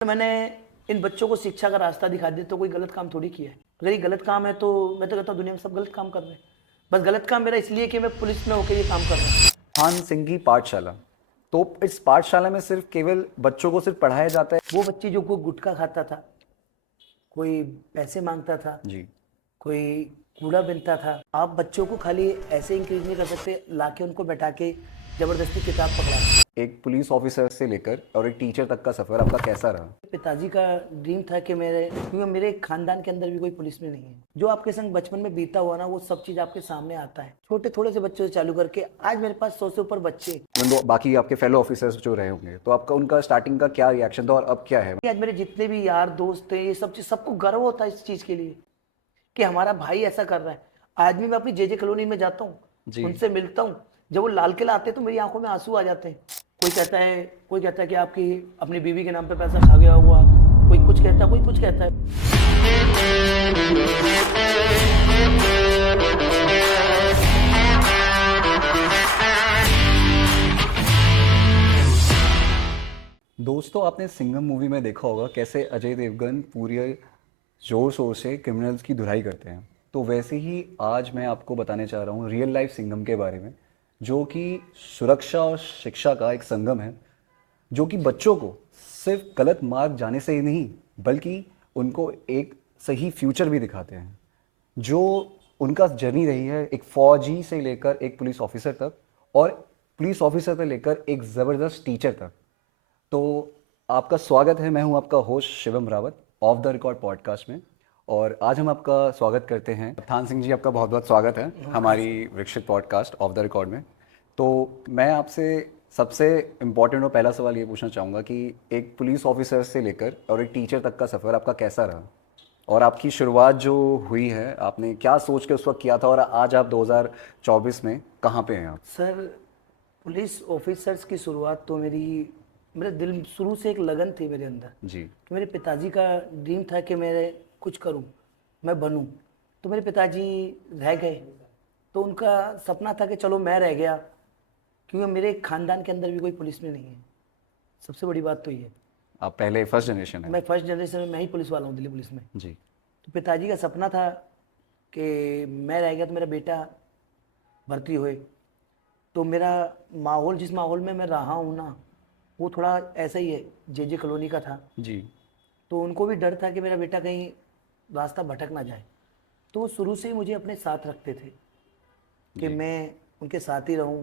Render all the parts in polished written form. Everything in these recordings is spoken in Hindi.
मैंने इन बच्चों को शिक्षा का रास्ता दिखा दिया तो कोई गलत काम थोड़ी किया है। अगर ये गलत काम है तो मैं तो कहता हूँ दुनिया में सब गलत काम कर रहे हैं। बस गलत काम मेरा इसलिए कि मैं पुलिस में होकर ये काम कर रहा हूँ। थान सिंह की पाठशाला। तो इस पाठशाला में सिर्फ केवल बच्चों को सिर्फ पढ़ाया जाता है। वो बच्चे जो कोई गुटखा खाता था, कोई पैसे मांगता था, जी। कोई कूड़ा बिनता था, आप बच्चों को खाली ऐसे इंक्रीज नहीं कर सकते लाके उनको बैठा के जबरदस्ती किताब पकड़ा। एक पुलिस ऑफिसर से लेकर और एक टीचर तक का सफर आपका कैसा रहा? पिताजी का ड्रीम था कि क्योंकि मेरे खानदान के अंदर भी कोई पुलिस में नहीं है। जो आपके संग बचपन में बीता हुआ ना, वो सब चीज आपके सामने आता है। छोटे थोड़े से बच्चों से चालू करके आज मेरे पास 100 से ऊपर बच्चे। बाकी आपके फेलो ऑफिसर्स जो रहे होंगे तो आपका उनका स्टार्टिंग का क्या रिएक्शन था और अब क्या है? आज मेरे जितने भी यार दोस्त थे, ये सब चीज सबको गर्व होता है इस चीज के लिए कि हमारा भाई ऐसा कर रहा है। आज भी मैं अपनी जे कॉलोनी में जाता हूँ, उनसे मिलता हूँ, जब वो लाल किला आते हैं तो मेरी आंखों में आंसू आ जाते हैं। कोई कहता है कि आपकी अपनी बीवी के नाम पे पैसा खा गया हुआ, कोई कुछ कहता है, कोई कुछ कहता है। दोस्तों, आपने सिंघम मूवी में देखा होगा कैसे अजय देवगन पूरे जोर शोर से क्रिमिनल्स की धुलाई करते हैं। तो वैसे ही आज मैं आपको बताने चाह रहा हूँ रियल लाइफ सिंघम के बारे में, जो कि सुरक्षा और शिक्षा का एक संगम है, जो कि बच्चों को सिर्फ गलत मार्ग जाने से ही नहीं बल्कि उनको एक सही फ्यूचर भी दिखाते हैं। जो उनका जर्नी रही है एक फौजी से लेकर एक पुलिस ऑफिसर तक, और पुलिस ऑफिसर से लेकर एक ज़बरदस्त टीचर तक। तो आपका स्वागत है। मैं हूं आपका host Shivam Rawat of the record podcast में, और आज हम आपका स्वागत करते हैं। थान सिंह जी, आपका बहुत बहुत स्वागत है हमारी विकसित पॉडकास्ट ऑफ द रिकॉर्ड में। तो मैं आपसे सबसे इम्पोर्टेंट और पहला सवाल ये पूछना चाहूँगा कि एक पुलिस ऑफिसर से लेकर और एक टीचर तक का सफ़र आपका कैसा रहा, और आपकी शुरुआत जो हुई है आपने क्या सोच के उस वक्त किया था, और आज आप 2024 में कहाँ पे हैं आप? सर, पुलिस ऑफिसर्स की शुरुआत तो मेरे दिल शुरू से एक लगन थी मेरे अंदर जी। कि मेरे पिताजी का ड्रीम था कि मैं कुछ करूं, मैं बनूं। तो मेरे पिताजी रह गए, तो उनका सपना था कि चलो मैं रह गया, क्योंकि मेरे खानदान के अंदर भी कोई पुलिस में नहीं है। सबसे बड़ी बात तो ये, आप पहले फर्स्ट जनरेशन है? मैं फर्स्ट जनरेशन में, मैं ही पुलिस वाला हूँ दिल्ली पुलिस में। जी। तो पिताजी का सपना था कि मैं रह गया तो मेरा बेटा भर्ती होए। तो मेरा माहौल, जिस माहौल में मैं रहा हूँ ना, वो थोड़ा ऐसा ही है, जे कॉलोनी का था। जी। तो उनको भी डर था कि मेरा बेटा कहीं रास्ता भटक ना जाए। तो वो शुरू से ही मुझे अपने साथ रखते थे कि मैं उनके साथ ही रहूं।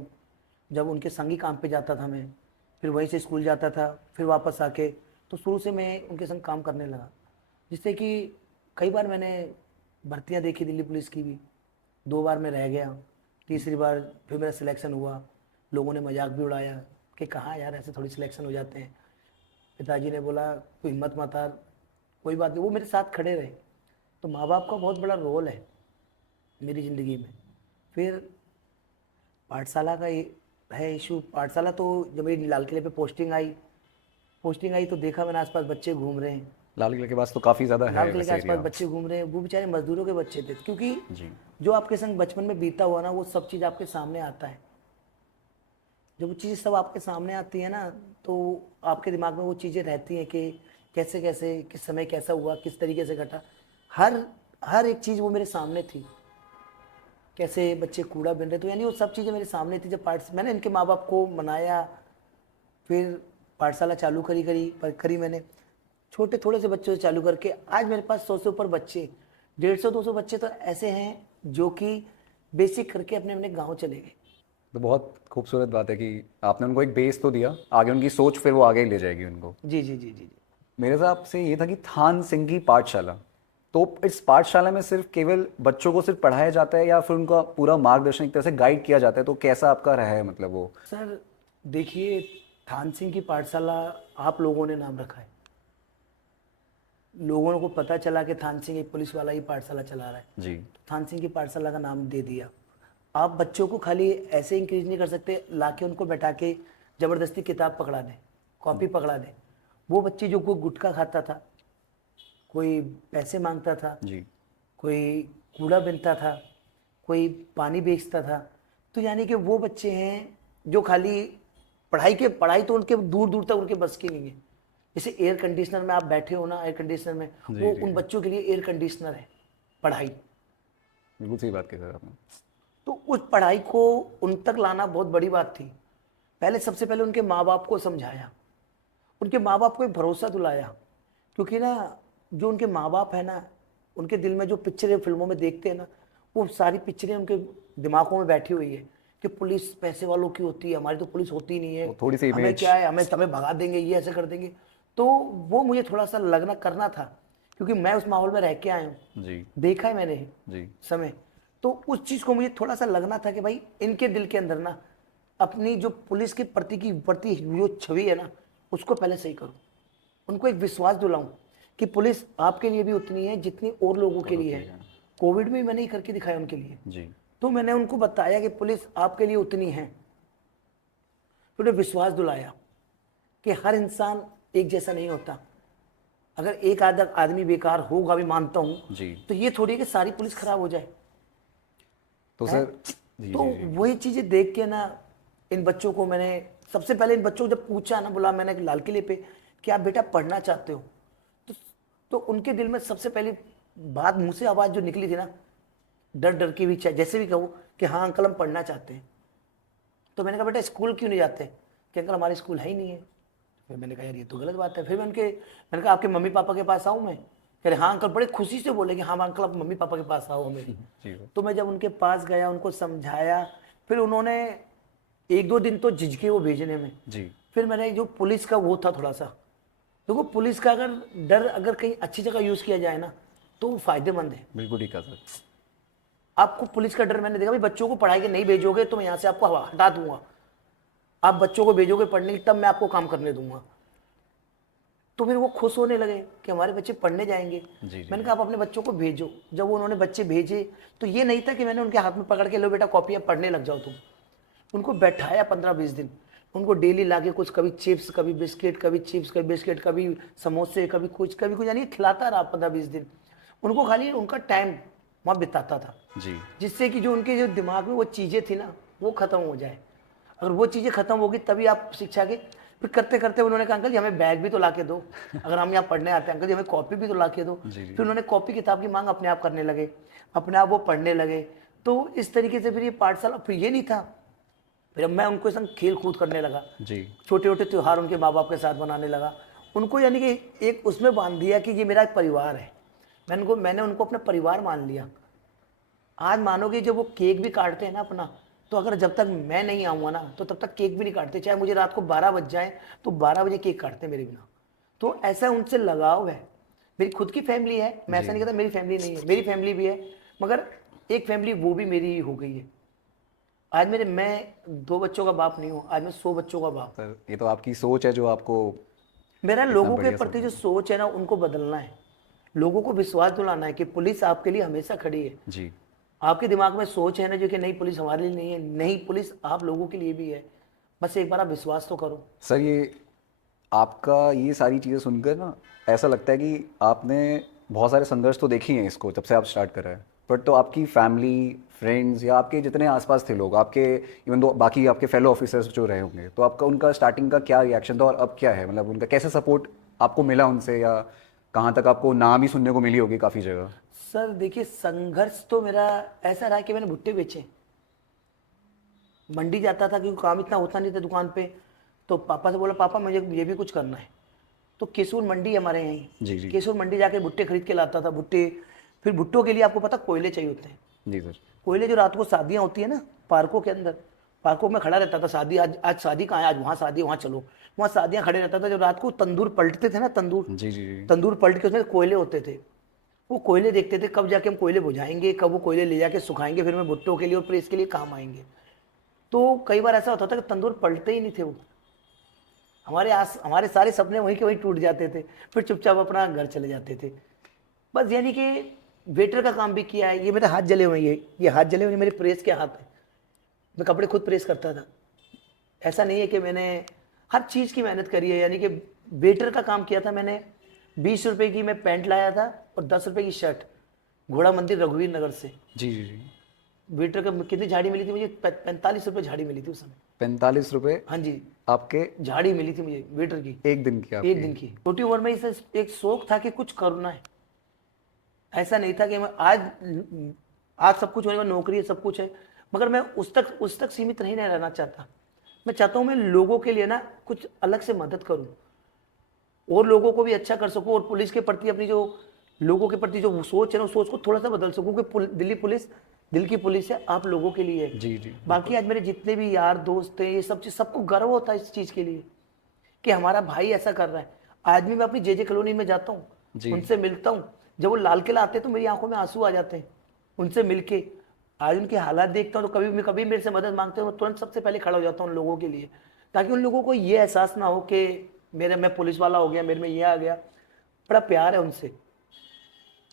जब उनके संगी काम पे जाता था मैं, फिर वहीं से स्कूल जाता था, फिर वापस आके, तो शुरू से मैं उनके संग काम करने लगा। जिससे कि कई बार मैंने भर्तियां देखी दिल्ली पुलिस की भी, 2 बार मैं रह गया, तीसरी बार फिर मेरा सिलेक्शन हुआ। लोगों ने मजाक भी उड़ाया कि कहाँ यार ऐसे थोड़ी सिलेक्शन हो जाते हैं। पिताजी ने बोला कोई हिम्मत मत हार, कोई बात नहीं, वो मेरे साथ खड़े रहे। तो माँ बाप का बहुत बड़ा रोल है मेरी ज़िंदगी में। फिर पाठशाला का ये है इशू। पाठशाला तो जब मेरी लाल किले पे पोस्टिंग आई तो देखा मैंने आसपास बच्चे घूम रहे हैं। लाल किले के पास तो काफ़ी ज़्यादा है लाल किले के वैसे आसपास एरिया। बच्चे घूम रहे हैं, वो बेचारे मजदूरों के बच्चे थे। क्योंकि जी। जो आपके संग बचपन में बीता हुआ ना, वो सब चीज़ आपके सामने आता है। जब वो चीज़ें सब आपके सामने आती है ना, तो आपके दिमाग में वो चीज़ें रहती हैं कि कैसे कैसे किस समय कैसा हुआ, किस तरीके से घटा। हर हर एक चीज़ वो मेरे सामने थी। कैसे बच्चे कूड़ा बिन रहे, तो यानी वो सब चीज़ें मेरे सामने थी। जब मैंने इनके माँ बाप को मनाया, फिर पाठशाला चालू करी मैंने, छोटे थोड़े से बच्चों से चालू करके आज मेरे पास 100 से ऊपर बच्चे, 150-200 बच्चे तो ऐसे हैं जो कि बेसिक करके अपने अपने गाँव चले गए। तो बहुत खूबसूरत बात है कि आपने उनको एक बेस तो दिया, आगे उनकी सोच फिर वो आगे ही ले जाएगी उनको। जी जी जी जी जी। मेरे हिसाब से ये था कि थान सिंह की पाठशाला। तो इस पाठशाला में सिर्फ केवल बच्चों को सिर्फ पढ़ाया जाता है या फिर उनका पूरा मार्गदर्शन एक तरह से गाइड किया जाता है? तो कैसा आपका रहा है, मतलब वो? सर देखिए, थान सिंह की पाठशाला आप लोगों ने नाम रखा है। लोगों को पता चला कि थान सिंह एक पुलिस वाला ही पाठशाला चला रहा है, जी। तो थान सिंह की पाठशाला का नाम दे दिया। आप बच्चों को खाली ऐसे इंक्रीज नहीं कर सकते लाके उनको बैठा के ज़बरदस्ती किताब पकड़ा दें, कॉपी पकड़ा दें। वो बच्चे जो कोई गुटखा खाता था, कोई पैसे मांगता था, जी। कोई कूड़ा बिनता था, कोई पानी बेचता था, तो यानी कि वो बच्चे हैं जो खाली पढ़ाई तो उनके दूर दूर तक उनके बस की नहीं है। जैसे एयर कंडीशनर में आप बैठे हो ना, एयर कंडीशनर में, वो उन बच्चों के लिए एयर कंडीशनर है पढ़ाई। बिल्कुल सही बात की सर आपने। तो उस पढ़ाई को उन तक लाना बहुत बड़ी बात थी। पहले सबसे पहले उनके माँ बाप को समझाया, उनके माँ बाप को एक भरोसा दिलाया, क्योंकि ना जो उनके माँ बाप है ना, उनके दिल में जो पिक्चरें फिल्मों में देखते हैं ना, वो सारी पिक्चरें उनके दिमागों में बैठी हुई है कि पुलिस पैसे वालों की होती है, हमारी तो पुलिस होती नहीं है, वो थोड़ी सी हमें इमेज। क्या है, हमें तमें भगा देंगे, ये ऐसे कर देंगे। तो वो मुझे थोड़ा सा लगना करना था, क्योंकि मैं उस माहौल में रह के आया हूँ, जी देखा है मैंने जी समय। तो उस चीज़ को मुझे थोड़ा सा लगना था कि भाई इनके दिल के अंदर ना अपनी जो पुलिस के प्रति जो छवि है ना, उसको पहले सही करूँ, उनको एक विश्वास दिलाऊं कि पुलिस आपके लिए भी उतनी है जितनी और लोगों के लिए है। कोविड में मैंने ही करके दिखाया उनके लिए। जी तो मैंने उनको बताया कि पुलिस आपके लिए उतनी है, तो उन्हें विश्वास दिलाया कि हर इंसान एक जैसा नहीं होता। अगर एक आधा आदमी बेकार होगा भी, मानता हूं, जी। तो ये थोड़ी है कि सारी पुलिस खराब हो जाए। तो है? सर जी तो जी जी वही चीजें देख के ना, इन बच्चों को मैंने सबसे पहले, इन बच्चों को जब पूछा ना, बोला मैंने लाल किले पे कि आप बेटा पढ़ना चाहते हो, तो उनके दिल में सबसे पहली बात, मुंह से आवाज जो निकली थी ना, डर डर के भी, चाहे जैसे भी कहो कि हाँ अंकल हम पढ़ना चाहते हैं। तो मैंने कहा बेटा स्कूल क्यों नहीं जाते? कि अंकल हमारे स्कूल है ही नहीं है। फिर मैंने कहा यार ये तो गलत बात है। फिर मैंने कहा आपके मम्मी पापा के पास आऊँ मैं? कह रहे हाँ अंकल, बड़े खुशी से बोले कि हाँ अंकल आप मम्मी पापा के पास आओ मेरे। जी सर। तो मैं जब उनके पास गया, उनको समझाया, फिर उन्होंने एक दो दिन तो झिझके वो भेजने में। जी फिर मैंने जो पुलिस का वो था थोड़ा सा, देखो पुलिस का अगर डर अगर कहीं अच्छी जगह यूज़ किया जाए ना, तो वो फायदेमंद है। बिल्कुल ठीक है सर। आपको पुलिस का डर, मैंने देखा भाई बच्चों को पढ़ाई के नहीं भेजोगे तो मैं यहाँ से आपको हटा दूंगा, आप बच्चों को भेजोगे पढ़ने की तब मैं आपको काम करने दूंगा। तो फिर वो खुश होने लगे कि हमारे बच्चे पढ़ने जाएंगे। जी जी मैंने कहा आप अपने बच्चों को भेजो। जब उन्होंने बच्चे भेजे, तो ये नहीं था कि मैंने उनके हाथ में पकड़ के लो बेटा कॉपी अब पढ़ने लग जाओ तुम। उनको बैठाया 15-20 दिन, उनको डेली लाके कुछ, कभी चिप्स, कभी बिस्किट, कभी चिप्स, कभी बिस्किट, कभी समोसे, कभी कुछ, यानी खिलाता रहा 15-20 दिन। उनको खाली उनका टाइम वहाँ बिताता था, जी जिससे कि जो उनके जो दिमाग में वो चीज़ें थी ना, वो खत्म हो जाए। अगर वो चीज़ें खत्म होगी तभी आप शिक्षा के। फिर करते करते उन्होंने कहा अंकल जी हमें बैग भी तो ला के दो, अगर हम यहाँ पढ़ने आते हैं अंकल जी हमें कॉपी भी तो ला के दो। जी जी फिर उन्होंने कॉपी किताब की मांग अपने आप करने लगे, अपने आप वो पढ़ने लगे। तो इस तरीके से फिर ये पाठशाला, फिर ये नहीं था, फिर अब मैं उनको संग खेल कूद करने लगा, जी छोटे छोटे त्यौहार उनके माँ बाप के साथ मनाने लगा। उनको यानी कि एक उसमें बांध दिया कि ये मेरा एक परिवार है। मैंने उनको अपना परिवार मान लिया। आज मानोगे जब वो केक भी काटते हैं ना अपना, तो अगर जब तक मैं नहीं आऊँगा ना, तो तब तक केक भी नहीं काटते, चाहे मुझे रात को 12 बज जाए तो 12 बजे केक काटते हैं मेरे बिना। तो ऐसा उनसे लगाव है। मेरी खुद की फैमिली है, मैं ऐसा जी नहीं कहता मेरी फैमिली नहीं है, मेरी फैमिली भी है, मगर एक फैमिली वो भी मेरी ही हो गई है। आज मैं 2 बच्चों का बाप नहीं हूँ, आज मैं 100 बच्चों का बाप। सर, ये तो आपकी सोच है जो आपको मेरा इतना लोगों के बढ़िया प्रति सोच जो है। सोच है ना, उनको बदलना है। लोगों को विश्वास दिलाना है कि पुलिस आपके लिए हमेशा खड़ी है। जी आपके दिमाग में सोच है ना जो कि नहीं पुलिस हमारे लिए नहीं है, नहीं पुलिस आप लोगों के लिए भी है। बस एक बार आप विश्वास तो करो। सर, ये आपका ये सारी चीज़ें सुनकर ना ऐसा लगता है कि आपने बहुत सारे संघर्ष तो देखी हैं इसको जब से आप स्टार्ट कर रहे हैं, बट तो आपकी फैमिली, फ्रेंड्स या आपके जितने आसपास थे लोग, आपके इवन दो बाकी आपके फेलो ऑफिसर्स जो रहे होंगे, तो आपका उनका स्टार्टिंग का क्या रिएक्शन था और अब क्या है? मतलब उनका कैसे सपोर्ट आपको मिला उनसे, या कहाँ तक आपको ना भी सुनने को मिली होगी काफ़ी जगह? सर देखिए, संघर्ष तो मेरा ऐसा रहा कि मैंने भुट्टे बेचे, मंडी जाता था क्योंकि काम इतना होता नहीं था दुकान पे। तो पापा से बोला पापा मुझे ये भी कुछ करना है। तो केसूर मंडी हमारे यहीं, जी जी केसूर मंडी जाके भुट्टे खरीद के लाता था, भुट्टे। फिर भुट्टों के लिए आपको पता कोयले चाहिए होते हैं। जी सर। कोयले जो रात को शादियाँ होती है ना पार्कों के अंदर, पार्कों में खड़ा रहता था, शादी आज आज शादी कहाँ है, आज वहाँ शादी, वहाँ चलो, वहाँ शादियाँ खड़े रहता था। जब रात को तंदूर पलटते थे ना, तंदूर जी जी जी तंदूर पलट के उसमें कोयले होते थे। वो कोयले देखते थे कब जाके हम कोयले बुझाएंगे, कब वो कोयले ले जाके सुखाएंगे, फिर हमें भुट्टों के लिए और प्रेस के लिए काम आएंगे। तो कई बार ऐसा होता था कि तंदूर पलटते ही नहीं थे वो, हमारे सारे सपने वहीं के वहीं टूट जाते थे। फिर चुपचाप अपना घर चले जाते थे। बस यानी कि वेटर का काम भी किया है। ये मेरे हाथ जले हुए हैं, ये हाथ जले हुए हैं, मेरे प्रेस के हाथ है। मैं कपड़े खुद प्रेस करता था। ऐसा नहीं है कि मैंने हर चीज़ की मेहनत करी है। यानी कि वेटर का काम किया था मैंने। 20 रुपये की मैं पैंट लाया था और 10 रुपये की शर्ट, घोड़ा मंदिर रघुवीर नगर से। जी जी जी वेटर का कितनी झाड़ी मिली थी मुझे? 45 रुपये झाड़ी मिली थी उस समय। 45 रुपए हाँ जी, आपके झाड़ी मिली थी मुझे वेटर की, एक दिन की आपकी? एक दिन की। छोटी उम्र में इसे एक शौक था कि कुछ करना है। ऐसा नहीं था कि मैं आज सब कुछ होने में नौकरी है, सब कुछ है, मगर मैं उस तक सीमित नहीं रहना चाहता। मैं चाहता हूँ मैं लोगों के लिए ना कुछ अलग से मदद करूँ और लोगों को भी अच्छा कर सकूँ, और पुलिस के प्रति अपनी जो लोगों के प्रति जो सोच है ना, उस सोच को थोड़ा सा बदल सकूँ कि दिल्ली पुलिस दिल की पुलिस है, आप लोगों के लिए है। जी जी बाकी आज मेरे जितने भी यार दोस्त हैं, ये सब चीज़ सबको गर्व होता है इस चीज़ के लिए कि हमारा भाई ऐसा कर रहा है। आज भी मैं अपनी जे कॉलोनी में जाता हूँ, जी उनसे मिलता हूँ, जब वो लाल किला आते हैं तो मेरी आंखों में आंसू आ जाते हैं उनसे मिलके। आज उनके हालात देखता हूँ तो कभी मेरे से मदद मांगते हैं, मैं तुरंत सबसे पहले खड़ा हो जाता हूँ उन लोगों के लिए, ताकि उन लोगों को ये एहसास ना हो कि मैं पुलिस वाला हो गया, मेरे में ये आ गया। बड़ा प्यार है उनसे।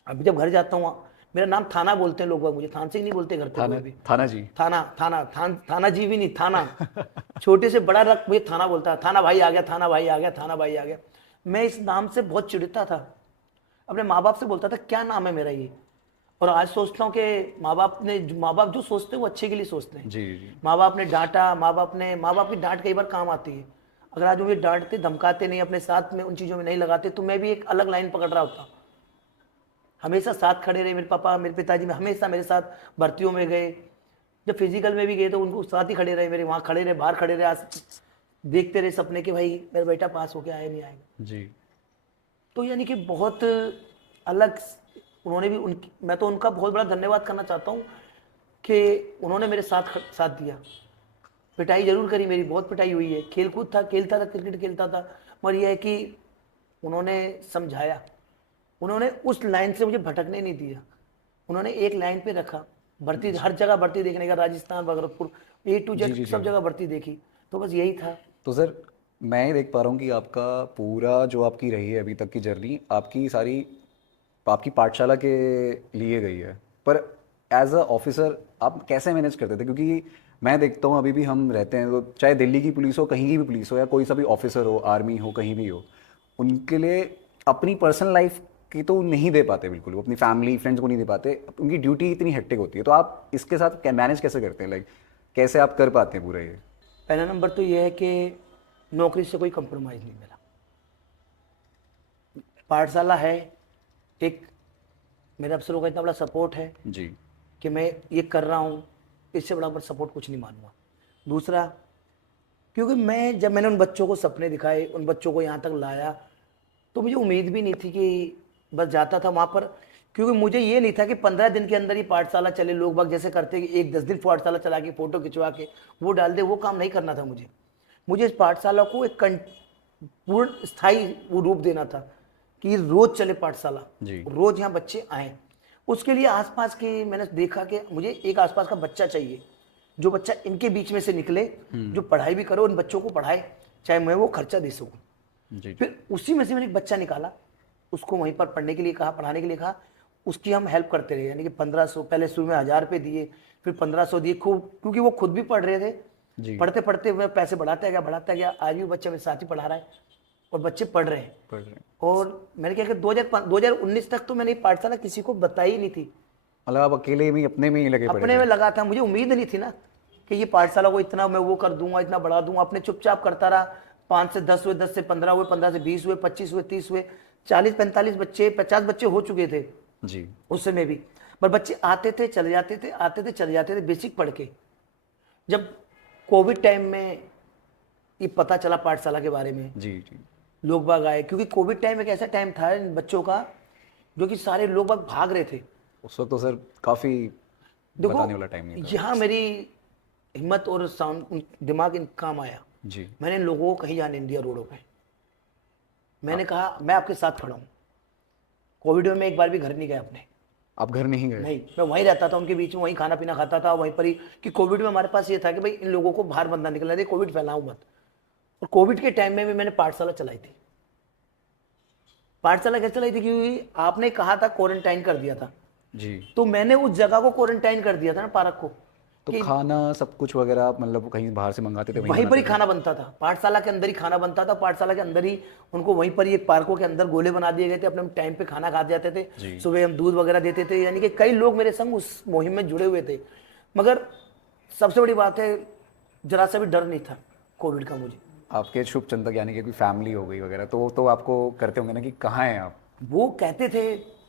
अभी जब घर जाता हूँ, मेरा नाम थाना बोलते हैं लोग बाग, मुझे थान सिंह नहीं बोलते घर पे थाना कोई भी। थाना जी। थाना जी भी नहीं, थाना। छोटे से बड़ा रख मुझे थाना बोलता है, थाना भाई आ गया, थाना भाई आ गया, थाना भाई आ गया। मैं इस नाम से बहुत चिढ़ता था, अपने माँ बाप से बोलता था क्या नाम है मेरा ये। और आज सोचता हूँ कि माँ बाप जो सोचते हैं वो अच्छे के लिए सोचते हैं। जी जी माँ बाप ने डांटा, माँ बाप की डांट कई बार काम आती है। अगर आज वो मुझे डांटते, धमकाते नहीं, अपने साथ में उन चीज़ों में नहीं लगाते, तो मैं भी एक अलग लाइन पकड़ रहा होता। हमेशा साथ खड़े रहे मेरे पापा, मेरे पिताजी में हमेशा मेरे साथ भर्तियों में गए, जब फिजिकल में भी गए तो उनको साथ ही खड़े रहे मेरे, वहाँ खड़े रहे, बाहर खड़े रहे, आज देखते रहे सपने कि भाई मेरा बेटा पास होके आया नहीं आएगा। जी। तो यानी कि बहुत अलग उन्होंने भी मैं तो उनका बहुत बड़ा धन्यवाद करना चाहता हूँ कि उन्होंने मेरे साथ दिया। पिटाई जरूर करी, मेरी बहुत पिटाई हुई है, खेलकूद था, खेलता था, क्रिकेट खेलता था, मगर यह है कि उन्होंने समझाया, उन्होंने उस लाइन से मुझे भटकने नहीं दिया, उन्होंने एक लाइन पे रखा। भर्ती हर जगह भर्ती देखने का, Rajasthan, Bhagalpur, A to ji Z जी सब जी। जगह भर्ती देखी, तो बस यही था। तो सर मैं ये देख पा रहा हूँ कि आपका पूरा जो आपकी रही है अभी तक की जर्नी, आपकी सारी आपकी पाठशाला के लिए गई है, पर एज अ ऑफिसर आप कैसे मैनेज करते थे? क्योंकि मैं देखता हूँ अभी भी हम रहते हैं तो चाहे दिल्ली की पुलिस हो, कहीं की भी पुलिस हो, या कोई सा भी ऑफिसर हो, आर्मी हो, कहीं भी हो, उनके लिए अपनी पर्सनल लाइफ की तो नहीं दे पाते बिल्कुल, वो अपनी फैमिली फ्रेंड्स को नहीं दे पाते, उनकी ड्यूटी इतनी हेक्टिक होती है। तो आप इसके साथ मैनेज कैसे करते हैं? लाइक कैसे आप कर पाते हैं पूरा ये? पहला नंबर तो यह है कि नौकरी से कोई कंप्रोमाइज़ नहीं मेरा। पाठशाला है एक, मेरे अफसरों का इतना बड़ा सपोर्ट है जी कि मैं ये कर रहा हूँ, इससे बड़ा सपोर्ट कुछ नहीं मानूंगा। दूसरा, क्योंकि जब मैंने उन बच्चों को सपने दिखाए, उन बच्चों को यहाँ तक लाया, तो मुझे उम्मीद भी नहीं थी कि बस जाता था वहाँ पर, क्योंकि मुझे ये नहीं था कि 15 दिन के अंदर ही पाठशाला चले, लोग बाग जैसे करते कि एक 10 दिन पाठशाला चला के फ़ोटो खिंचवा के वो डाल दे, वो काम नहीं करना था मुझे इस पाठशाला को एक पूर्ण स्थायी वो रूप देना था कि रोज़ चले पाठशाला, जी रोज़ यहाँ बच्चे आएँ। उसके लिए आसपास के मैंने देखा कि मुझे एक आसपास का बच्चा चाहिए, जो बच्चा इनके बीच में से निकले, जो पढ़ाई भी करो, उन बच्चों को पढ़ाए, चाहे मैं वो खर्चा दे सकूँ। जी फिर उसी में से मैंने एक बच्चा निकाला, उसको वहीं पर पढ़ने के लिए कहा, पढ़ाने के लिए कहा, उसकी हम हेल्प करते रहे। यानी कि 1500, पहले शुरू में 1000 रुपये दिए, फिर 1500 दिए खूब, क्योंकि वो खुद भी पढ़ रहे थे। जी पढ़ते पढ़ते मैं पैसे बढ़ाता गया। आज भी बच्चा मेरे साथ ही पढ़ा रहा है और बच्चे पढ़ रहे हैं। पढ़ रहे हैं। और मैंने क्या कि 2019 तक तो मैंने ये पाठशाला किसी को बताई ही नहीं थी, मतलब आप अकेले में अपने में ही लगे पड़े अपने थे? में लगा था। मुझे उम्मीद नहीं थी ना कि ये पाठशाला को इतना मैं वो कर दूंगा, इतना बढ़ा दूंगा। अपने चुपचाप करता रहा, 5 से 10 हुए, 10 से 15 हुए, 15 से 20 हुए, 25 हुए, 30 हुए, 40-45 बच्चे, 50 बच्चे हो चुके थे जी उस समय भी। पर बच्चे आते थे चले जाते थे, आते थे चले जाते थे, बेसिक पढ़ के। जब कोविड टाइम में ये पता चला पाठशाला के बारे में, जी जी लोग बाग आए, क्योंकि कोविड टाइम एक ऐसा टाइम था इन बच्चों का जो कि सारे लोग बाग भाग रहे थे। उस वक्त तो सर काफ़ी देखो, बताने वाला टाइम नहीं था। यहाँ मेरी हिम्मत और दिमाग इन काम आया। जी मैंने इन लोगों को कहीं जाने नहीं दिया रोडों पे। मैंने कहा मैं आपके साथ खड़ा हूँ। कोविड में मैं एक बार भी घर नहीं गया अपने, आप घर नहीं गए? नहीं, मैं वहीं रहता था उनके बीच में, वहीं खाना पीना खाता था, वहीं पर ही। कि कोविड में हमारे पास ये था कि भाई इन लोगों को बाहर बंदा निकलना दे, कोविड फैलाऊं मत। और कोविड के टाइम में भी मैंने पाठशाला चलाई थी। पाठशाला कैसे चलाई थी? क्योंकि आपने कहा था क्वारंटाइन कर दिया था, जी। तो मैंने उस जगह को क्वारंटाइन कर दिया था ना, पार्क को, तो कि खाना सब कुछ वगैरह आप मतलब कहीं बाहर से मंगाते थे, वहीं पर ही बनाते थे? खाना बनता था। पाठशाला के अंदर ही खाना बनता था, पाठशाला के अंदर ही उनको वहीं पर ही एक पार्कों के अंदर गोले बना दिए गए थे, अपने टाइम पे खाना खा जाते थे। जी सुबह हम दूध वगैरह देते थे। यानी कि कई लोग मेरे संग उस मुहिम में जुड़े हुए थे। मगर सबसे बड़ी बात है, जरा सा भी डर नहीं था कोविड का मुझे। आपके शुभ चिंतक यानी कि कोई फैमिली हो गई वगैरह तो आपको करते होंगे ना कि कहाँ हैं आप। वो कहते थे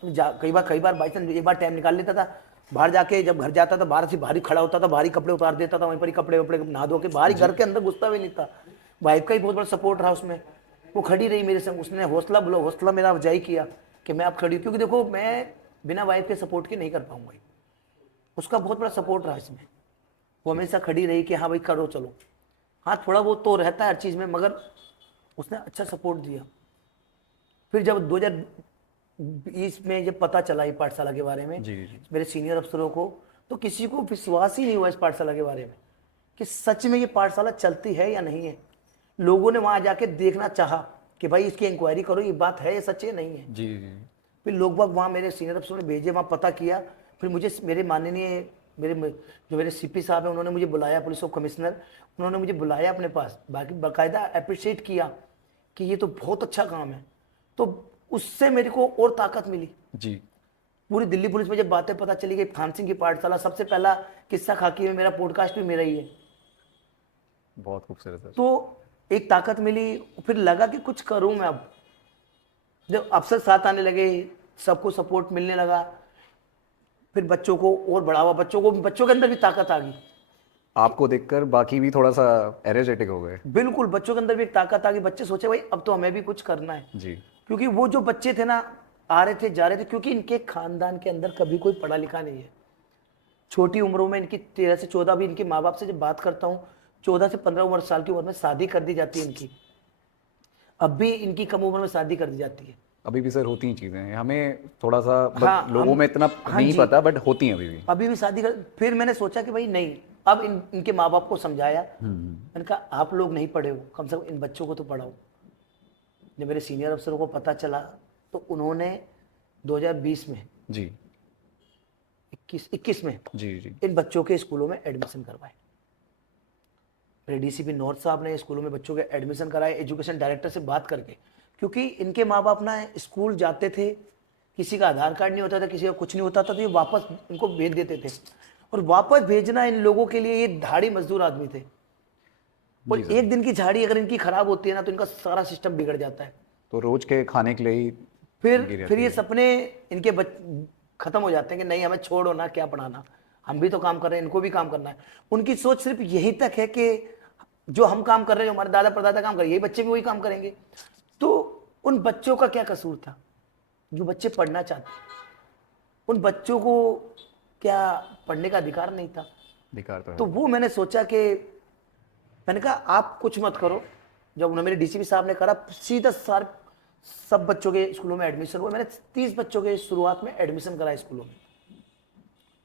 कई बार बाई चांस एक बार टाइम निकाल लेता था, बाहर जाके जब घर जाता था बाहर से बाहर ही खड़ा होता था, बाहर ही कपड़े उतार देता था, वहीं पर ही कपड़े वपड़े नहा धो के बाहर ही, घर के अंदर घुसता भी नहीं था। वाइफ का ही बहुत बड़ा सपोर्ट रहा उसमें, वो खड़ी रही मेरे संग, उसने हौसला मेरा अफजाई किया कि मैं अब खड़ी हूँ, क्योंकि देखो मैं बिना वाइफ के सपोर्ट के नहीं कर पाऊंगा। उसका बहुत बड़ा सपोर्ट रहा इसमें, वो हमेशा खड़ी रही कि हाँ भाई करो चलो। हाँ थोड़ा बहुत तो रहता है हर चीज़ में, मगर उसने अच्छा सपोर्ट दिया। फिर जब 2020 में जब पता चला ये पाठशाला के बारे में जी जी। मेरे सीनियर अफसरों को, तो किसी को विश्वास ही नहीं हुआ इस पाठशाला के बारे में कि सच में ये पाठशाला चलती है या नहीं है। लोगों ने वहाँ जाके देखना चाहा कि भाई इसकी इंक्वायरी करो, ये बात है, ये सच है नहीं है। जी जी। फिर लोग बाग वहाँ मेरे सीनियर अफसरों ने भेजे, वहाँ पता किया। फिर मुझे मेरे माननीय जो मेरे सीपी साहब हैं उन्होंने मुझे बुलाया, पुलिस सब कमिश्नर, उन्होंने मुझे बुलाया अपने पास, बाकी बाकायदा अप्रिशिएट किया कि ये तो बहुत अच्छा काम है। तो उससे मेरे को और ताकत मिली। जी। पूरी दिल्ली पुलिस में जब बातें पता चली कि थान सिंह की पाठशाला, सबसे पहला किस्सा खाकी में मेरा पॉडकास्ट भी मेरा ही है, बहुत खूबसूरत है। तो एक ताकत मिली। फिर लगा कि कुछ करूं मैं अब, जब अफसर साथ आने लगे, सबको सपोर्ट मिलने लगा, फिर बच्चों को और बढ़ावा, बच्चों के अंदर भी ताकत आ गई। आपको देखकर बाकी भी थोड़ा सा एनर्जेटिक हो गए। बिल्कुल, बच्चों के अंदर भी एक ताकत आ गई। बच्चे सोचे भाई अब तो हमें भी कुछ करना है, जी। क्योंकि वो जो बच्चे थे ना, आ रहे थे जा रहे थे, क्योंकि इनके खानदान के अंदर कभी कोई पढ़ा लिखा नहीं है। छोटी उम्रों में इनकी 13 से 14 भी, इनके माँ बाप से जब बात करता हूँ 14 से 15 साल की उम्र में शादी कर दी जाती है इनकी। अब भी इनकी कम उम्र में शादी कर दी जाती है। अभी भी सर होती ही चीज़ें, हमें थोड़ा सा हाँ, लोगों में इतना हाँ नहीं जी, पता, बट होती हैं अभी भी। शादी कर। फिर मैंने सोचा कि भाई नहीं, अब इनके माँ बाप को समझाया। मैंने कहा आप लोग नहीं पढ़े हो, कम से कम इन बच्चों को तो पढ़ाओ। जब मेरे सीनियर अफसरों को पता चला तो उन्होंने 2020 में जी 21 में जी जी। इन बच्चों के स्कूलों में एडमिशन करवाए। मेरे डीसीपी नॉर्थ साहब ने स्कूलों में बच्चों के एडमिशन कराए, एजुकेशन डायरेक्टर से बात करके, क्योंकि इनके माँ बाप ना स्कूल जाते थे, किसी का आधार कार्ड नहीं होता था, किसी का कुछ नहीं होता था, तो ये वापस इनको भेज देते थे। और वापस भेजना इन लोगों के लिए, ये धाड़ी मजदूर आदमी थे, और एक दिन की झाड़ी अगर इनकी खराब होती है ना तो इनका सारा सिस्टम बिगड़ जाता है। तो रोज के खाने के लिए ही फिर ये सपने इनके खत्म हो जाते हैं कि नहीं हमें छोड़ो ना, क्या पढ़ाना, हम भी तो काम कर रहे हैं, इनको भी काम करना है। उनकी सोच सिर्फ यही तक है कि जो हम काम कर रहे हैं, जो हमारे दादा परदादा काम कर रहे हैं, यही बच्चे भी वही काम करेंगे। तो उन बच्चों का क्या कसूर था जो बच्चे पढ़ना चाहते? उन बच्चों को क्या पढ़ने का अधिकार नहीं था? अधिकार तो है। तो वो मैंने सोचा कि मैंने कहा आप कुछ मत करो। जब उन्होंने मेरे डीसीपी साहब ने करा, सीधा सब बच्चों के स्कूलों में एडमिशन हुआ। मैंने 30 बच्चों के शुरुआत में एडमिशन कराए स्कूलों में।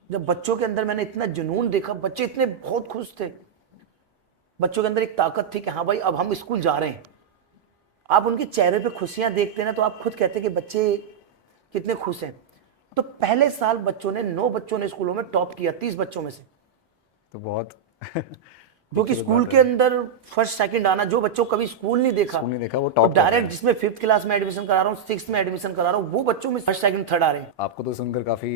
जब बच्चों के अंदर मैंने इतना जुनून देखा, बच्चे इतने बहुत खुश थे, बच्चों के अंदर एक ताकत थी कि हाँ भाई अब हम स्कूल जा रहे हैं। आप उनके चेहरे पे खुशियां देखते हैं ना, तो आप खुद कहते हैं कि बच्चे कितने खुश हैं। तो पहले साल बच्चों ने 9 बच्चों ने स्कूलों में टॉप किया 30 बच्चों में से। तो बहुत क्योंकि स्कूल के अंदर फर्स्ट सेकंड आना, जो बच्चों कभी स्कूल नहीं देखा वो टॉप डायरेक्ट, जिसमें 5th क्लास में एडमिशन करा रहा हूँ, 6th में एडमिशन करा रहा हूँ, वो बच्चों में फर्स्ट सेकंड थर्ड आ रहे हैं। आपको तो सुनकर काफी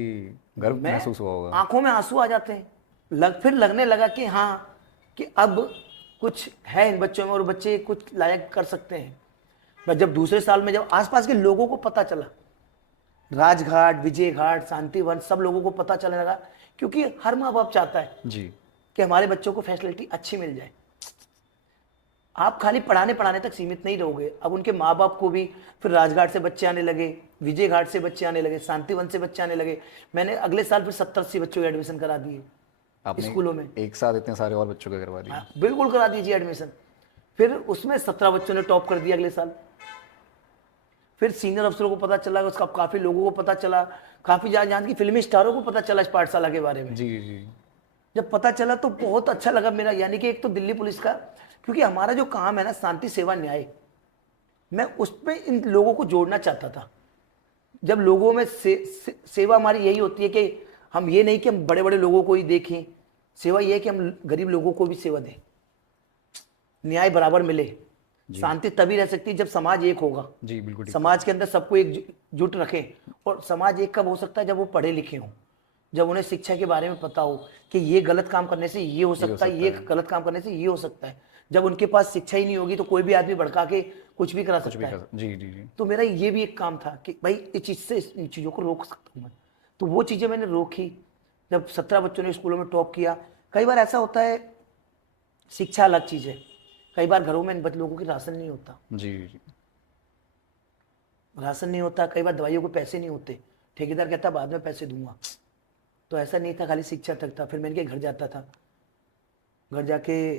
गर्व महसूस हुआ होगा। आंखों में आंसू आ जाते हैं। फिर लगने लगा कि हाँ, कि अब कुछ है इन बच्चों में और बच्चे कुछ लायक कर सकते हैं। बस जब दूसरे साल में जब आसपास के लोगों को पता चला, राजघाट, विजय घाट, शांतिवन, सब लोगों को पता चलने लगा, क्योंकि हर माँ बाप चाहता है जी कि हमारे बच्चों को फैसिलिटी अच्छी मिल जाए। आप खाली पढ़ाने तक सीमित नहीं रहोगे, अब उनके माँ बाप को भी। फिर राजघाट से बच्चे आने लगे, विजय घाट से बच्चे आने लगे, शांतिवन से बच्चे आने लगे। मैंने अगले साल फिर 70-80 बच्चों को एडमिशन करा दिए आपने स्कूलों में। एक साथ इतने सारे और बच्चों का करवा दिया। हाँ, बिल्कुल करा दीजिए एडमिशन। फिर उसमें 17 बच्चों ने टॉप कर दिया अगले साल। फिर सीनियर अफसरों को पता चला, उसका काफ़ी लोगों को पता चला, काफ़ी जहाँ की फिल्मी स्टारों को पता चला इस पाठशाला के बारे में। जी जी। जब पता चला तो बहुत अच्छा लगा मेरा, यानी कि एक तो दिल्ली पुलिस का, क्योंकि हमारा जो काम है ना शांति सेवा न्याय, मैं उसमें इन लोगों को जोड़ना चाहता था। जब लोगों में सेवा हमारी यही होती है कि हम ये नहीं कि हम बड़े बड़े लोगों को ही देखें, सेवा ये है कि हम गरीब लोगों को भी सेवा दें, न्याय बराबर मिले। शांति तभी रह सकती है जब समाज एक होगा। जी बिल्कुल। समाज के अंदर सबको एकजुट रखें, और समाज एक कब हो सकता है जब वो पढ़े लिखे हों, जब उन्हें शिक्षा के बारे में पता हो कि ये गलत काम करने से ये हो सकता है, ये गलत काम करने से ये हो सकता है। जब उनके पास शिक्षा ही नहीं होगी तो कोई भी आदमी भड़का के कुछ भी करा सकता है। जी जी जी। तो मेरा ये भी एक काम था कि भाई इस चीज़ से इन चीज़ों को रोक सकता हूँ मैं। तो वो चीज़ें मैंने रोकी। जब 17 बच्चों ने स्कूलों में टॉप किया, कई बार ऐसा होता है, शिक्षा अलग चीज़ है, कई बार घरों में इन लोगों की राशन नहीं होता, जी जी। राशन नहीं होता, कई बार दवाइयों को पैसे नहीं होते, ठेकेदार कहता बाद में पैसे दूंगा। तो ऐसा नहीं था, खाली शिक्षा तक था। फिर मैं इनके घर जाता था, घर जाके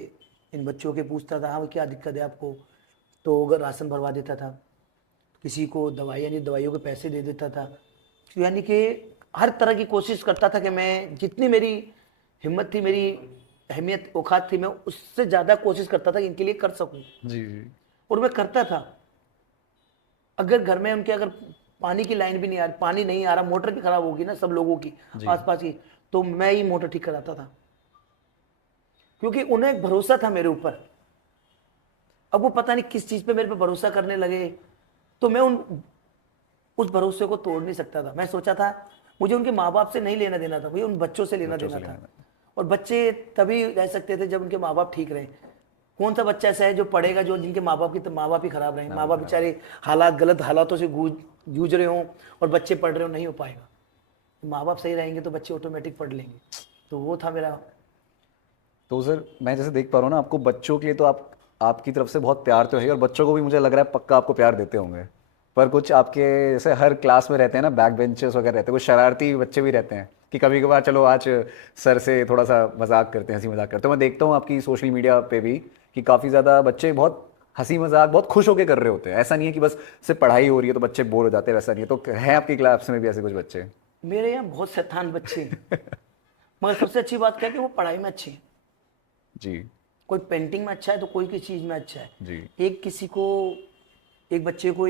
इन बच्चों के पूछता था, हाँ भाई क्या दिक्कत है आपको, तो अगर राशन भरवा देता था, किसी को दवाई यानी दवाइयों के पैसे दे देता था। तो यानी कि हर तरह की कोशिश करता था कि मैं जितनी मेरी हिम्मत थी, मेरी अहमियत औकात थी, मैं उससे ज़्यादा कोशिश करता था कि इनके लिए कर सकूं। जी जी। और मैं करता था। अगर घर में उनके अगर पानी की लाइन भी नहीं आ रही, पानी नहीं आ रहा, मोटर भी खराब होगी ना सब लोगों की आसपास की, तो मैं ही मोटर ठीक कराता था, क्योंकि उन्हें एक भरोसा था मेरे ऊपर। अब वो पता नहीं किस चीज़ पे मेरे पे भरोसा करने लगे, तो मैं उस भरोसे को तोड़ नहीं सकता था। मैं सोचा था मुझे उनके माँ बाप से नहीं लेना देना था, भैया उन बच्चों से लेना देना था। और बच्चे तभी रह सकते थे जब उनके माँ बाप ठीक रहे। कौन सा बच्चा ऐसा है जो पढ़ेगा जो जिनके माँ बाप ही खराब रहे, माँ बाप बेचारे गलत हालातों से जूझ रहे हों और बच्चे पढ़ रहे हो, नहीं हो पाएगा। माँ बाप सही रहेंगे तो बच्चे ऑटोमेटिक पढ़ लेंगे। तो वो था मेरा। तो सर मैं जैसे देख पा रहा हूँ ना, आपको बच्चों के लिए तो आपकी तरफ से बहुत प्यार तो है, और बच्चों को भी मुझे लग रहा है पक्का आपको प्यार देते होंगे। पर कुछ आपके जैसे हर क्लास में रहते हैं ना, बैक बेंचर्स वगैरह रहते हैं, कुछ शरारती बच्चे भी रहते हैं कि कभी कभार चलो आज सर से थोड़ा सा मजाक करते हैं, हंसी मजाक करते हैं। मैं देखता हूँ आपकी सोशल मीडिया पे भी कि काफ़ी ज़्यादा बच्चे बहुत हंसी मजाक बहुत खुश होकर कर रहे होते हैं। ऐसा नहीं है कि बस सिर्फ पढ़ाई हो रही है तो बच्चे बोर हो जाते हैं, वैसा नहीं है। तो है आपकी क्लास में भी ऐसे कुछ बच्चे? मेरे यहाँ बहुत शैतान बच्चे हैं, मगर सबसे अच्छी बात क्या है कि वो पढ़ाई में अच्छे हैं। जी कोई पेंटिंग में अच्छा है तो कोई किसी चीज़ में अच्छा है। जी एक बच्चे को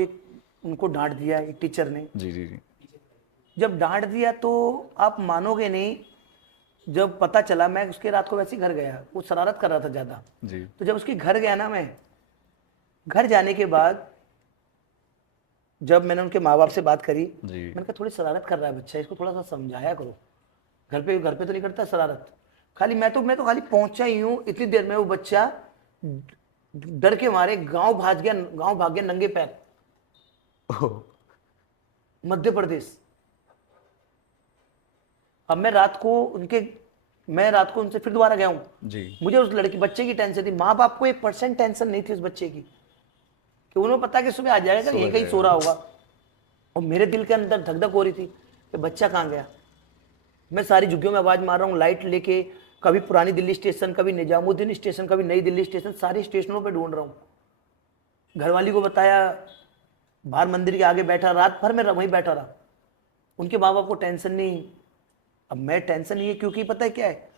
उनको डांट दिया एक टीचर ने। जी जी जी जब डांट दिया तो आप मानोगे नहीं, जब पता चला, मैं उसके रात को वैसे ही घर गया, वो शरारत कर रहा था ज़्यादा। जी तो जब उसके घर गया ना, मैं घर जाने के बाद जब मैंने उनके माँ बाप से बात करी, जी मैंने कहा थोड़ी शरारत कर रहा है बच्चा, इसको थोड़ा सा समझाया करो। घर पे तो नहीं करता शरारत। खाली मैं तो खाली पहुंचा ही हूँ, इतनी देर में वो बच्चा डर के मारे गांव भाग गया नंगे पैर, ओह, मध्य प्रदेश। अब मैं रात को उनसे फिर दोबारा गया हूँ। जी मुझे उस लड़की बच्चे की टेंशन थी, माँ बाप को 1% टेंशन नहीं थी उस बच्चे की, कि उन्हें पता कि सुबह आ जाएगा, यहीं कहीं सो रहा होगा। और मेरे दिल के अंदर धक धक हो रही थी कि बच्चा कहाँ गया। मैं सारी झुग्गियों में आवाज मार रहा हूँ लाइट लेके, कभी पुरानी दिल्ली स्टेशन, कभी निजामुद्दीन स्टेशन, कभी नई दिल्ली स्टेशन, सारे स्टेशनों पे ढूंढ रहा हूँ। घरवाली को बताया, बाहर मंदिर के आगे बैठा, रात भर मैं वहीं बैठा रहा। उनके माँ बाप को टेंशन नहीं, अब मैं टेंशन नहीं है, क्योंकि पता है क्या है,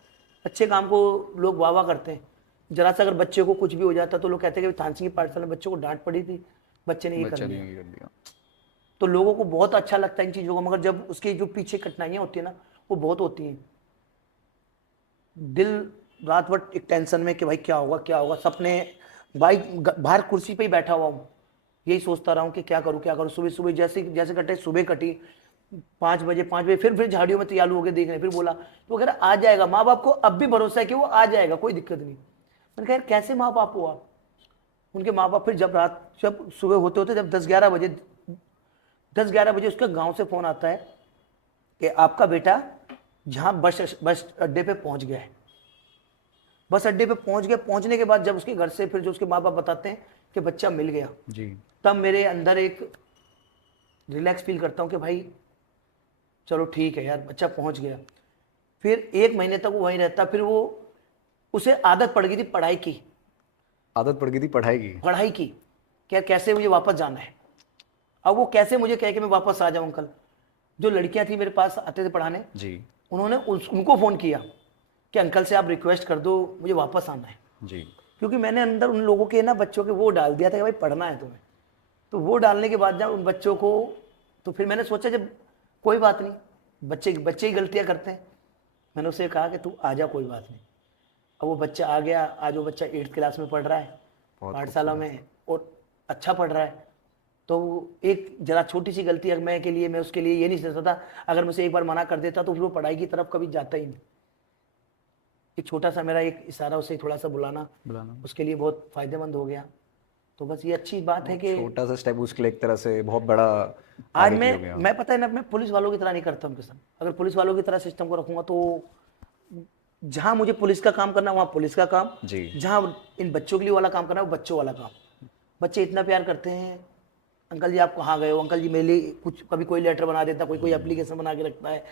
अच्छे काम को लोग वाह वाह करते हैं। जरा सा अगर बच्चे को कुछ भी हो जाता तो लोग कहते हैं कि थानसी की पाठशाला में बच्चों को डांट पड़ी थी, बच्चे ने ये कर बच्चा लिया। नहीं कर दिया। तो लोगों को बहुत अच्छा लगता है इन चीज़ों को, मगर जब उसके जो पीछे कठिनाइयाँ होती है ना, वो बहुत होती हैं। दिल रात भर एक टेंशन में कि भाई क्या होगा क्या होगा। सपने बाहर कुर्सी पे ही बैठा हुआ हूँ, यही सोचता रहा हूँ कि क्या करूँ क्या करूँ। सुबह सुबह जैसे जैसे कटे, सुबह कटी 5 बजे फिर झाड़ियों में तैयार हो गए देखने। फिर बोला तो कह रहा आ जाएगा, माँ बाप को अब भी भरोसा है कि वो आ जाएगा, कोई दिक्कत नहीं। मैंने कहा यार कैसे माँ बाप हुआ। उनके माँ बाप फिर जब सुबह होते होते जब 10-11 बजे उसके गांव से फोन आता है कि आपका बेटा जहां बस अड्डे पे पहुंच गया है। बस अड्डे पे पहुंच गया। पहुंचने के बाद जब उसके घर से फिर जो उसके माँ बाप बताते हैं कि बच्चा मिल गया, जी तब मेरे अंदर एक रिलैक्स फील करता हूँ कि भाई चलो ठीक है यार, बच्चा पहुंच गया। फिर 1 महीने तक वो वहीं रहता। फिर उसे आदत पड़ गई थी आदत पड़ गई थी पढ़ाई की, क्या कैसे मुझे वापस जाना है। अब वो कैसे मुझे कहे कि मैं वापस आ जाऊं अंकल। जो लड़कियां थी मेरे पास आते थे पढ़ाने, जी उन्होंने उनको फ़ोन किया कि अंकल से आप रिक्वेस्ट कर दो, मुझे वापस आना है। जी क्योंकि मैंने अंदर उन लोगों के ना बच्चों के वो डाल दिया था कि भाई पढ़ना है तुम्हें। तो वो डालने के बाद जब उन बच्चों को, तो फिर मैंने सोचा जब कोई बात नहीं, बच्चे ही गलतियां करते हैं। मैंने उसे कहा कि तू आ जा, कोई बात नहीं। अब वो बच्चा आ गया। आज वो बच्चा 8th क्लास में पढ़ रहा है बहुत पाठशाला में, और अच्छा पढ़ रहा है। तो एक जरा छोटी सी गलती अगर मैं के लिए मैं उसके लिए ये नहीं सोचता था, अगर मुझे एक बार मना कर देता तो फिर वो पढ़ाई की तरफ कभी जाता ही नहीं। एक छोटा सा मेरा एक इशारा उसे थोड़ा सा बुलाना बुलाना उसके लिए बहुत फायदेमंद हो गया। तो बस ये अच्छी बात है कि छोटा सा स्टेप उसके लिए एक तरह से बहुत बड़ा आज आगे के लिए हो गया। मैं पता है ना, मैं पुलिस वालों की तरह नहीं करता उनके साथ। अगर पुलिस वालों की तरह सिस्टम को रखूंगा तो जहां मुझे पुलिस का काम करना है वहां पुलिस का काम, जी जहां इन बच्चों के लिए वाला काम करना है वो बच्चों वाला काम। बच्चे इतना प्यार करते हैं, अंकल जी आप कहाँ गए हो, अंकल जी मेरे लिए कुछ, कभी कोई लेटर बना देता, कोई कोई एप्लीकेशन बना के रखता है।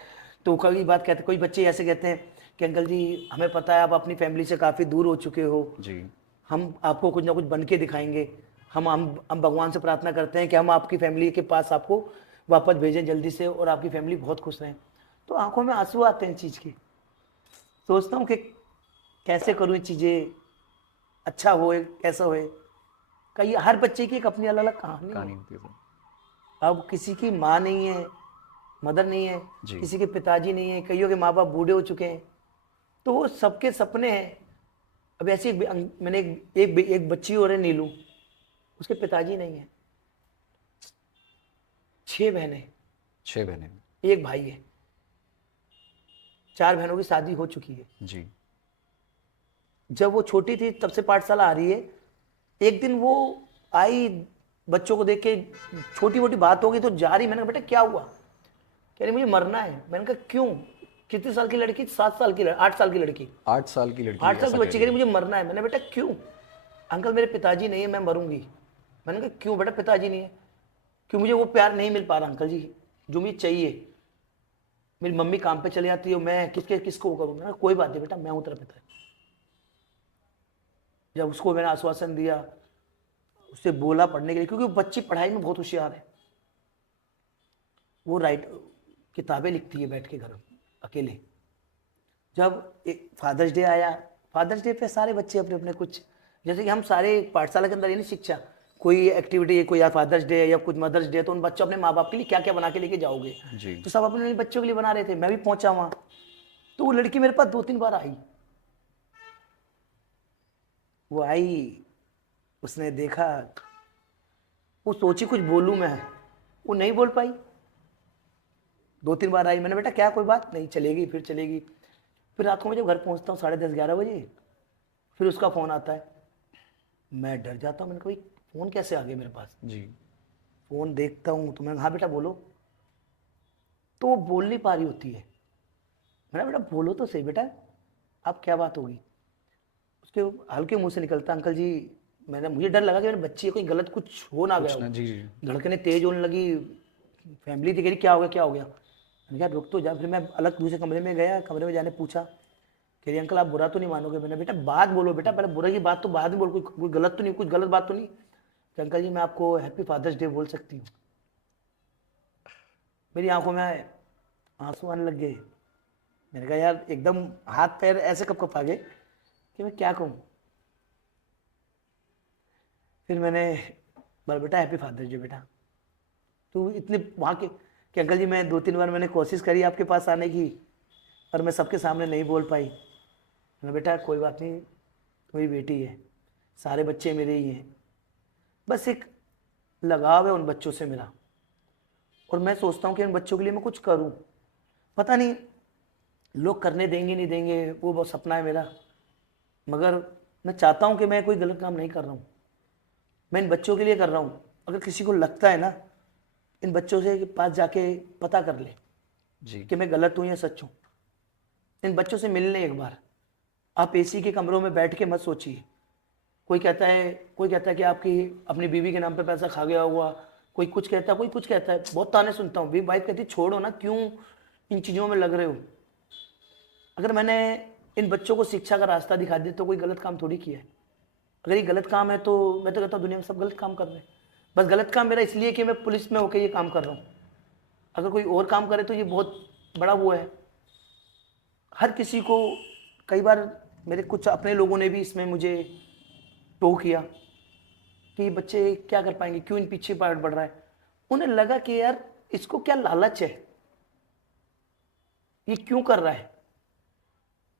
तो कभी बात कहते, कोई बच्चे ऐसे कहते हैं कि अंकल जी हमें पता है आप अपनी फैमिली से काफ़ी दूर हो चुके हो, जी हम आपको कुछ ना कुछ बन के दिखाएंगे। हम भगवान से प्रार्थना करते हैं कि हम आपकी फैमिली के पास आपको वापस भेजें जल्दी से और आपकी फैमिली बहुत खुश रहें। तो आंखों में आंसू आते हैं चीज़ के, सोचता हूँ कि कैसे करूँ ये चीज़ें अच्छा होए, कैसा होए। कई हर बच्चे की एक अपनी अलग अलग कहानी कहानी है। होती है सर। अब किसी की माँ नहीं है, मदर नहीं है, जी किसी के पिताजी नहीं है, कईयों के माँ बाप बूढ़े हो चुके हैं, तो वो सबके सपने हैं। अब ऐसे मैंने एक बच्ची और है नीलू, उसके पिताजी नहीं है, 6 बहनें, 6 बहनें। एक भाई है, 4 बहनों की शादी हो चुकी है। जी जब वो छोटी थी तब से पाठशाला आ रही है। एक दिन वो आई, बच्चों को देख के छोटी मोटी बात हो गई तो जा रही। मैंने कहा बेटा क्या हुआ, कह रही मुझे मरना है। मैंने कहा क्यों, कितने साल की लड़की, 7 साल की 8 साल की लड़की, 8 साल की लड़की 8 साल ऐसा की कह बच्ची रही कह रही है। मुझे मरना है। मैंने बेटा क्यों, अंकल मेरे पिताजी नहीं है मैं मरूंगी। मैंने कहा क्यों बेटा पिताजी नहीं है, क्यों, मुझे वो प्यार नहीं मिल पा रहा अंकल जी जो मुझे चाहिए, मेरी मम्मी काम पे चली जाती है, मैं किसको करूँ। मैंने कहा कोई बात नहीं बेटा मैं हूँ तेरा पिता। जब उसको मैंने आश्वासन दिया, उससे बोला पढ़ने के लिए, क्योंकि वो बच्ची पढ़ाई में बहुत होशियार है, वो किताबें लिखती है बैठ के घर अकेले। जब एक फादर्स डे आया, फादर्स डे पे सारे बच्चे अपने अपने कुछ, जैसे कि हम सारे पाठशाला के अंदर ये नहीं शिक्षा, कोई एक्टिविटी है, कोई या फादर्स डे या कुछ मदर्स डे, तो उन बच्चों अपने माँ बाप के लिए क्या क्या बना के लेके जाओगे। जी तो सब अपने बच्चों के लिए बना रहे थे, मैं भी पहुंचा वहां। तो वो लड़की मेरे पास 2-3 बार आई, वो आई, उसने देखा, वो सोची कुछ बोलूं मैं, वो नहीं बोल पाई। 2-3 बार आई, मैंने बेटा क्या कोई बात नहीं, चलेगी फिर चलेगी। फिर रात को मैं जब घर पहुंचता हूँ 10:30-11 बजे, फिर उसका फ़ोन आता है, मैं डर जाता हूँ। मैंने कहा भाई फ़ोन कैसे आ गया मेरे पास। जी फ़ोन देखता हूँ तो मैंने, हाँ बेटा बोलो। तो वो बोल नहीं पा रही होती है। मैंने बेटा बोलो तो सही बेटा, आप क्या बात होगी। उसके हल्के मुंह से निकलता, अंकल जी मुझे डर लगा कि मेरे बच्चे कोई गलत कुछ हो ना गया कुछ हो। ना। जी जी धड़कने तेज होने लगी, फैमिली थी, कह रही क्या हो गया क्या हो गया। मैंने कहा रुक तो जा। फिर मैं अलग दूसरे कमरे में गया, कमरे में जाने पूछा, कह रही अंकल आप बुरा तो नहीं मानोगे। मैंने बेटा बात बोलो बेटा, पहले बुरा की बात तो बाद में बोल, कोई गलत तो नहीं, कुछ गलत बात तो नहीं। कि अंकल जी मैं आपको हैप्पी फादर्स डे बोल सकती हूँ। मेरी आंखों में आंसू आने लग गए। मैंने कहा यार एकदम हाथ पैर ऐसे कब कब आ गए कि मैं क्या कहूँ। फिर मैंने बोला बेटा हैप्पी फादर्स डे बेटा। तू इतने वहाँ के कि अंकल जी मैं 2-3 बार मैंने कोशिश करी आपके पास आने की, पर मैं सबके सामने नहीं बोल पाई। मैंने बेटा कोई बात नहीं, तुम्हारी बेटी है, सारे बच्चे मेरे ही हैं, बस एक लगाव है उन बच्चों से मेरा, और मैं सोचता हूँ कि उन बच्चों के लिए मैं कुछ करूँ। पता नहीं लोग करने देंगे नहीं देंगे, वो बहुत सपना है मेरा, मगर मैं चाहता हूँ कि मैं कोई गलत काम नहीं कर रहा हूँ, मैं इन बच्चों के लिए कर रहा हूँ। अगर किसी को लगता है ना, इन बच्चों से पास जाके पता कर ले जी कि मैं गलत हूँ या सच हूँ। इन बच्चों से मिलने एक बार, आप एसी के कमरों में बैठ के मत सोचिए। कोई कहता है कि आपकी अपनी बीवी के नाम पे पैसा खा गया हुआ, कोई कुछ कहता है, कोई कुछ कहता है, बहुत ताने सुनता हूँ। वाइफ कहती छोड़ो ना, क्यों इन चीज़ों में लग रहे हो। अगर मैंने इन बच्चों को शिक्षा का रास्ता दिखा दिया तो कोई गलत काम थोड़ी किया है। अगर ये गलत काम है तो मैं तो कहता हूँ दुनिया में सब गलत काम कर रहे हैं, बस गलत काम मेरा इसलिए कि मैं पुलिस में होकर ये काम कर रहा हूँ। अगर कोई और काम करे तो ये बहुत बड़ा वो है। हर किसी को, कई बार मेरे कुछ अपने लोगों ने भी इसमें मुझे टो किया कि ये बच्चे क्या कर पाएंगे, क्यों इन पीछे बढ़ रहा है। उन्हें लगा कि यार इसको क्या लालच है, ये क्यों कर रहा है,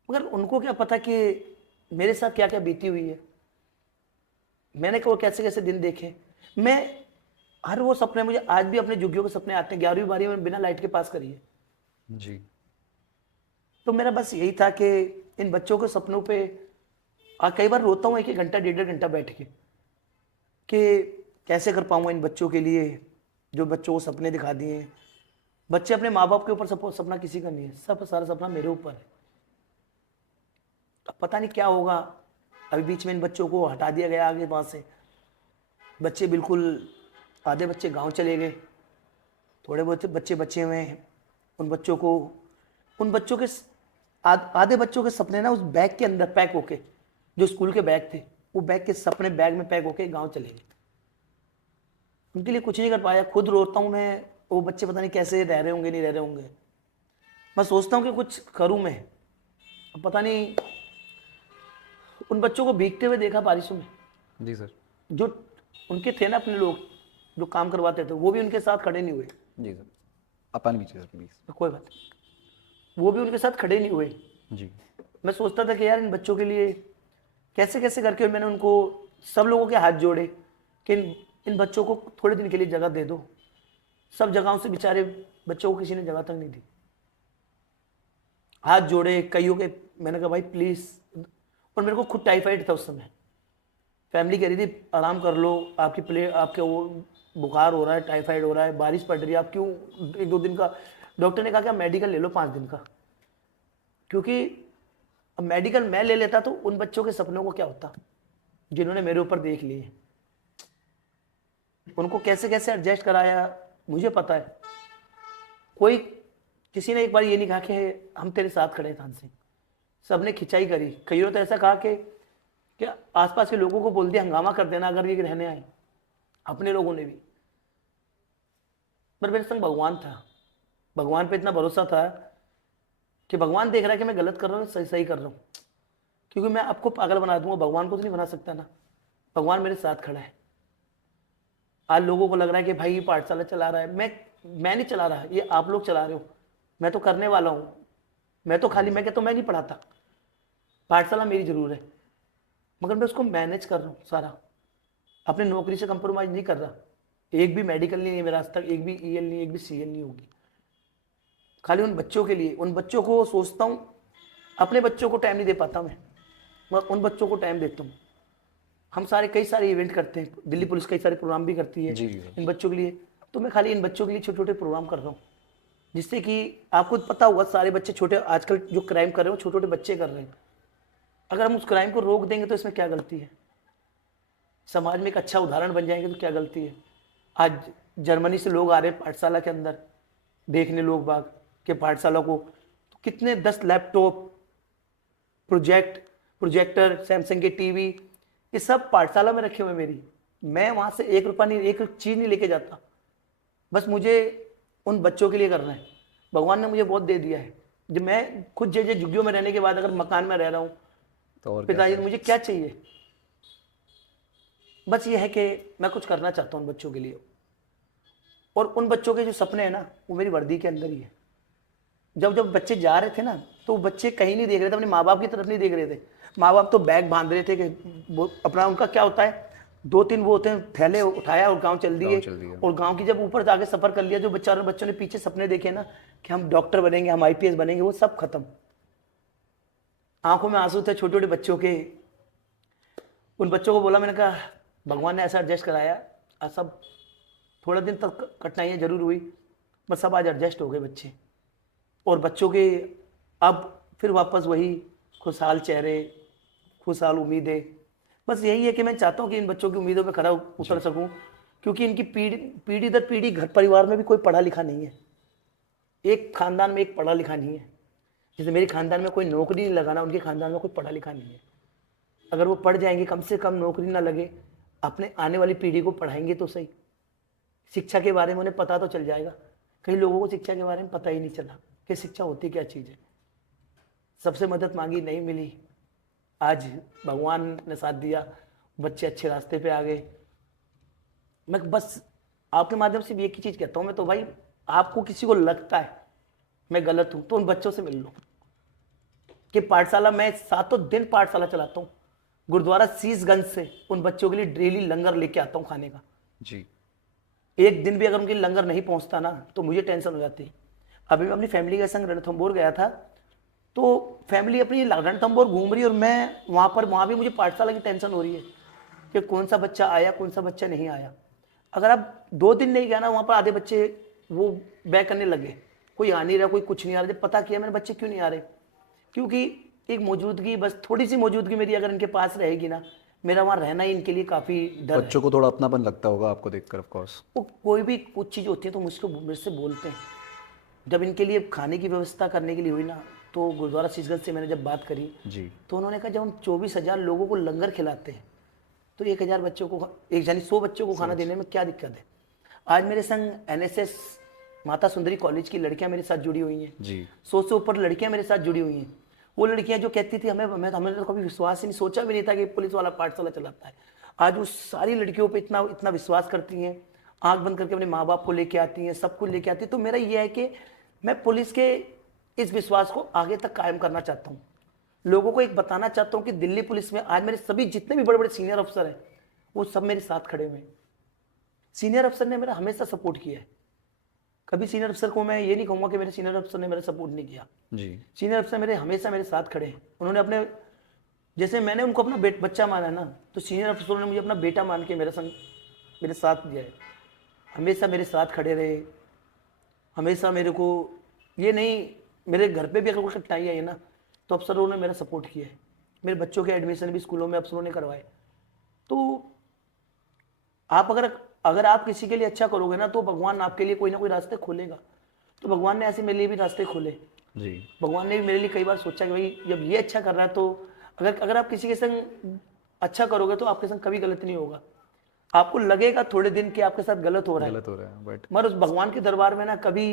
मगर उनको क्या पता कि मेरे साथ क्या क्या बीती हुई है, मैंने वो कैसे कैसे दिन देखे। मैं हर वो सपने मुझे आज भी अपने झुग्गियों के सपने आते हैं। 11वीं 12वीं में बिना लाइट के पास करी है। जी तो मेरा बस यही था कि इन बच्चों के सपनों पे कई बार रोता हूँ एक एक घंटा 1.5 घंटा बैठ के कि कैसे कर पाऊंगा इन बच्चों के लिए जो बच्चों को सपने दिखा दिए हैं। बच्चे अपने माँ बाप के ऊपर सपना किसी का नहीं है, सब सारा सपना मेरे ऊपर है। अब पता नहीं क्या होगा। अभी बीच में इन बच्चों को हटा दिया गया आगे वहाँ से। बच्चे बिल्कुल आधे बच्चे गांव चले गए, थोड़े बहुत बच्चे बचे हुए हैं। उन बच्चों के आधे बच्चों के सपने ना उस बैग के अंदर पैक होके, जो स्कूल के बैग थे, वो बैग के सपने बैग में पैक होके गांव चले गए। उनके लिए कुछ नहीं कर पाया। खुद रोता हूँ मैं। वो बच्चे पता नहीं कैसे रह रहे होंगे, नहीं रह रहे होंगे। मैं सोचता हूँ कि कुछ करूँ मैं। अब पता नहीं। उन बच्चों को भीगते हुए देखा बारिशों में। जी सर। जो उनके थे ना अपने लोग जो काम करवाते थे, वो भी उनके साथ खड़े नहीं हुए। जी सर, अपन पीछे सर प्लीज। कोई बात नहीं, वो भी उनके साथ खड़े नहीं हुए। जी मैं सोचता था कि यार इन बच्चों के लिए कैसे कैसे करके मैंने उनको सब लोगों के हाथ जोड़े कि इन बच्चों को थोड़े दिन के लिए जगह दे दो। सब जगहों से बेचारे बच्चों को किसी ने जगह तक नहीं दी। हाथ जोड़े कईयों के। मैंने कहा भाई प्लीज। और मेरे को खुद टाइफाइड था उस समय। फैमिली कह रही थी आराम कर लो, आपके वो बुखार हो रहा है, टाइफाइड हो रहा है, बारिश पड़ रही है, आप क्यों 1-2 दिन का। डॉक्टर ने कहा कि आप मेडिकल ले लो 5 दिन का। क्योंकि अब मेडिकल मैं ले लेता तो उन बच्चों के सपनों को क्या होता जिन्होंने मेरे ऊपर देख लिए। उनको कैसे कैसे एडजस्ट कराया मुझे पता है। किसी ने एक बार ये नहीं कहा कि हम तेरे साथ खड़े हैं थान सिंह। सबने खिंचाई करी। कईयों ने तो ऐसा कहा कि आसपास के लोगों को बोल दिया हंगामा कर देना अगर ये रहने आए। अपने लोगों ने भी। पर मेरे संग भगवान था। भगवान पे इतना भरोसा था कि भगवान देख रहा है कि मैं गलत कर रहा हूँ, सही सही कर रहा हूँ। क्योंकि मैं आपको पागल बना दूंगा, भगवान को तो नहीं बना सकता ना। भगवान मेरे साथ खड़ा है। आज लोगों को लग रहा है कि भाई ये पाठशाला चला रहा है। मैं नहीं चला रहा, ये आप लोग चला रहे हो। मैं तो करने वाला हूँ। मैं तो खाली मैं कहता हूँ मैं नहीं पढ़ाता। पाठशाला मेरी जरूर है, मगर मैं उसको मैनेज कर रहा हूँ सारा। अपनी नौकरी से कंप्रोमाइज नहीं कर रहा। एक भी मेडिकल नहीं है मेरा आज तक, एक भी ईएल नहीं, एक भी सीएल नहीं होगी। खाली उन बच्चों के लिए, उन बच्चों को सोचता हूँ। अपने बच्चों को टाइम नहीं दे पाता मैं उन बच्चों को टाइम देता हूँ। हम कई सारे इवेंट करते हैं। दिल्ली पुलिस कई सारे प्रोग्राम भी करती है जी जी सर। इन बच्चों के लिए। तो मैं खाली इन बच्चों के लिए छोटे छोटे प्रोग्राम कर रहा हूँ, जिससे कि आपको पता होगा सारे बच्चे छोटे आजकल जो क्राइम कर रहे हैं वो छोटे छोटे बच्चे कर रहे हैं। अगर हम उस क्राइम को रोक देंगे तो इसमें क्या गलती है। समाज में एक अच्छा उदाहरण बन जाएंगे तो क्या गलती है। आज जर्मनी से लोग आ रहे हैं पाठशाला के अंदर देखने, लोग बाग के पाठशाला को। तो कितने 10 लैपटॉप, प्रोजेक्टर, सैमसंग के टीवी, ये सब पाठशाला में रखे हुए मेरी। मैं वहां से 1 रुपया नहीं, एक चीज नहीं लेके जाता। बस मुझे उन बच्चों के लिए करना है। भगवान ने मुझे बहुत दे दिया है। जब मैं खुद जैसे झुग्गियों में रहने के बाद अगर मकान में रह रहा हूँ, तो और पिताजी क्या मुझे क्या चाहिए। बस ये है कि मैं कुछ करना चाहता हूँ उन बच्चों के लिए। और उन बच्चों के जो सपने हैं ना, वो मेरी वर्दी के अंदर ही है। जब जब बच्चे जा रहे थे ना, तो बच्चे कहीं नहीं देख रहे थे, अपने माँ बाप की तरफ नहीं देख रहे थे। माँ बाप तो बैग बांध रहे थे कि वो अपना, उनका क्या होता है, 2-3 वो होते हैं, थैले उठाया और गांव चल दिए। चल दिया। और गांव की जब ऊपर जाके सफर कर लिया, जो बच्चों ने पीछे सपने देखे ना कि हम डॉक्टर बनेंगे, हम आईपीएस बनेंगे, वो सब खत्म। आंखों में आंसू थे छोटे छोटे बच्चों के। उन बच्चों को बोला, मैंने कहा भगवान ने ऐसा एडजस्ट कराया। सब थोड़ा दिन तक कठिनाइयाँ जरूर हुई, बस सब आज एडजस्ट हो गए बच्चे। और बच्चों के अब फिर वापस वही खुशहाल चेहरे, खुशहाल उम्मीदें। बस यही है कि मैं चाहता हूँ कि इन बच्चों की उम्मीदों पे खरा उतर सकूँ। क्योंकि इनकी पीढ़ी दर पीढ़ी घर परिवार में भी कोई पढ़ा लिखा नहीं है। एक खानदान में एक पढ़ा लिखा नहीं है। जैसे मेरे खानदान में कोई नौकरी नहीं लगाना, उनके खानदान में कोई पढ़ा लिखा नहीं है। अगर वो पढ़ जाएंगे, कम से कम नौकरी ना लगे, अपने आने वाली पीढ़ी को पढ़ाएंगे तो सही। शिक्षा के बारे में उन्हें पता तो चल जाएगा। कई लोगों को शिक्षा के बारे में पता ही नहीं चला कि शिक्षा होती क्या चीज़ है। सबसे मदद मांगी, नहीं मिली। आज भगवान ने साथ दिया, बच्चे अच्छे रास्ते पे आ गए। मैं बस आपके माध्यम से भी एक ही चीज़ कहता हूँ मैं तो, भाई आपको किसी को लगता है मैं गलत हूँ तो उन बच्चों से मिल लो। कि पाठशाला, मैं 7 दिन पाठशाला चलाता हूँ। गुरुद्वारा शीशगंज से उन बच्चों के लिए डेली लंगर लेके आता हूँ खाने का। जी एक दिन भी अगर उनके लंगर नहीं पहुंचता ना तो मुझे टेंशन हो जाती। अभी मैं अपनी फैमिली के संग रणथंबोर गया था, तो फैमिली अपनी रणथंबोर घूम रही और मैं वहाँ भी मुझे पाठशाला की टेंशन हो रही है कि कौन सा बच्चा आया कौन सा बच्चा नहीं आया। अगर आप 2 दिन नहीं गया ना, वहाँ पर आधे बच्चे वो बैक करने लगे, कोई आ नहीं रहा, कोई कुछ नहीं आ रहा। जब पता किया मैंने बच्चे क्यों नहीं आ रहे, क्योंकि एक मौजूदगी, बस थोड़ी सी मौजूदगी मेरी अगर इनके पास रहेगी ना, मेरा वहाँ रहना ही इनके लिए काफ़ी डर है। बच्चों को थोड़ा अपनापन लगता होगा आपको देखकर, ऑफ कोर्स। वो कोई भी कुछ चीज़ होती है तो मुझको मेरे से बोलते हैं। जब इनके लिए खाने की व्यवस्था करने के लिए हुई ना, तो गुरुद्वारा शीशगंज से मैंने जब बात करी जी तो उन्होंने कहा जब हम 24,000 लोगों को लंगर खिलाते हैं तो 1,000 बच्चों को, एक यानी 100 बच्चों को खाना देने में क्या दिक्कत है। आज मेरे संग एनएसएस माता सुंदरी कॉलेज की लड़कियां मेरे साथ जुड़ी हुई हैं, जी 100 से ऊपर लड़कियां मेरे साथ जुड़ी हुई हैं। वो लड़कियां जो कहती थी हमने तो कभी विश्वास ही नहीं, सोचा भी नहीं था कि पुलिस वाला पाठशाला चलाता है, आज वो सारी लड़कियों पे इतना इतना विश्वास करती हैं, आंख बंद करके अपने माँ बाप को लेके आती हैं, सब कुछ लेके आती हैं। तो मेरा ये है कि मैं पुलिस के इस विश्वास को आगे तक कायम करना चाहता हूँ, लोगों को एक बताना चाहता हूँ कि दिल्ली पुलिस में आज मेरे सभी जितने भी बड़े बड़े सीनियर अफसर हैं वो सब मेरे साथ खड़े हुए हैं। सीनियर अफसर ने मेरा हमेशा सपोर्ट किया है, कभी सीनियर अफसर को मैं ये नहीं कहूँगा कि मेरे सीनियर अफसर ने मेरा सपोर्ट नहीं किया। जी सीनियर अफसर मेरे हमेशा मेरे साथ खड़े हैं। उन्होंने अपने, जैसे मैंने उनको अपना बच्चा माना ना, तो सीनियर अफसरों ने मुझे अपना बेटा मान के मेरे साथ दिया है, हमेशा मेरे साथ खड़े रहे। हमेशा मेरे को ये नहीं, मेरे घर पे भी अगर कोई कठिनाई आई है ना तो अफसरों ने मेरा सपोर्ट किया है। मेरे बच्चों के एडमिशन भी स्कूलों में अफसरों ने करवाए। तो आप अगर आप किसी के लिए अच्छा करोगे ना तो भगवान आपके लिए कोई ना कोई रास्ते खोलेगा। तो भगवान ने ऐसे मेरे लिए भी रास्ते खोले। जी भगवान ने भी मेरे लिए कई बार सोचा कि भाई जब ये अच्छा कर रहा है तो अगर आप किसी के संग अच्छा करोगे तो आपके संग कभी गलत नहीं होगा। आपको लगेगा थोड़े दिन कि आपके साथ गलत हो रहा है, गलत हो रहा है बट मगर उस भगवान के दरबार में ना कभी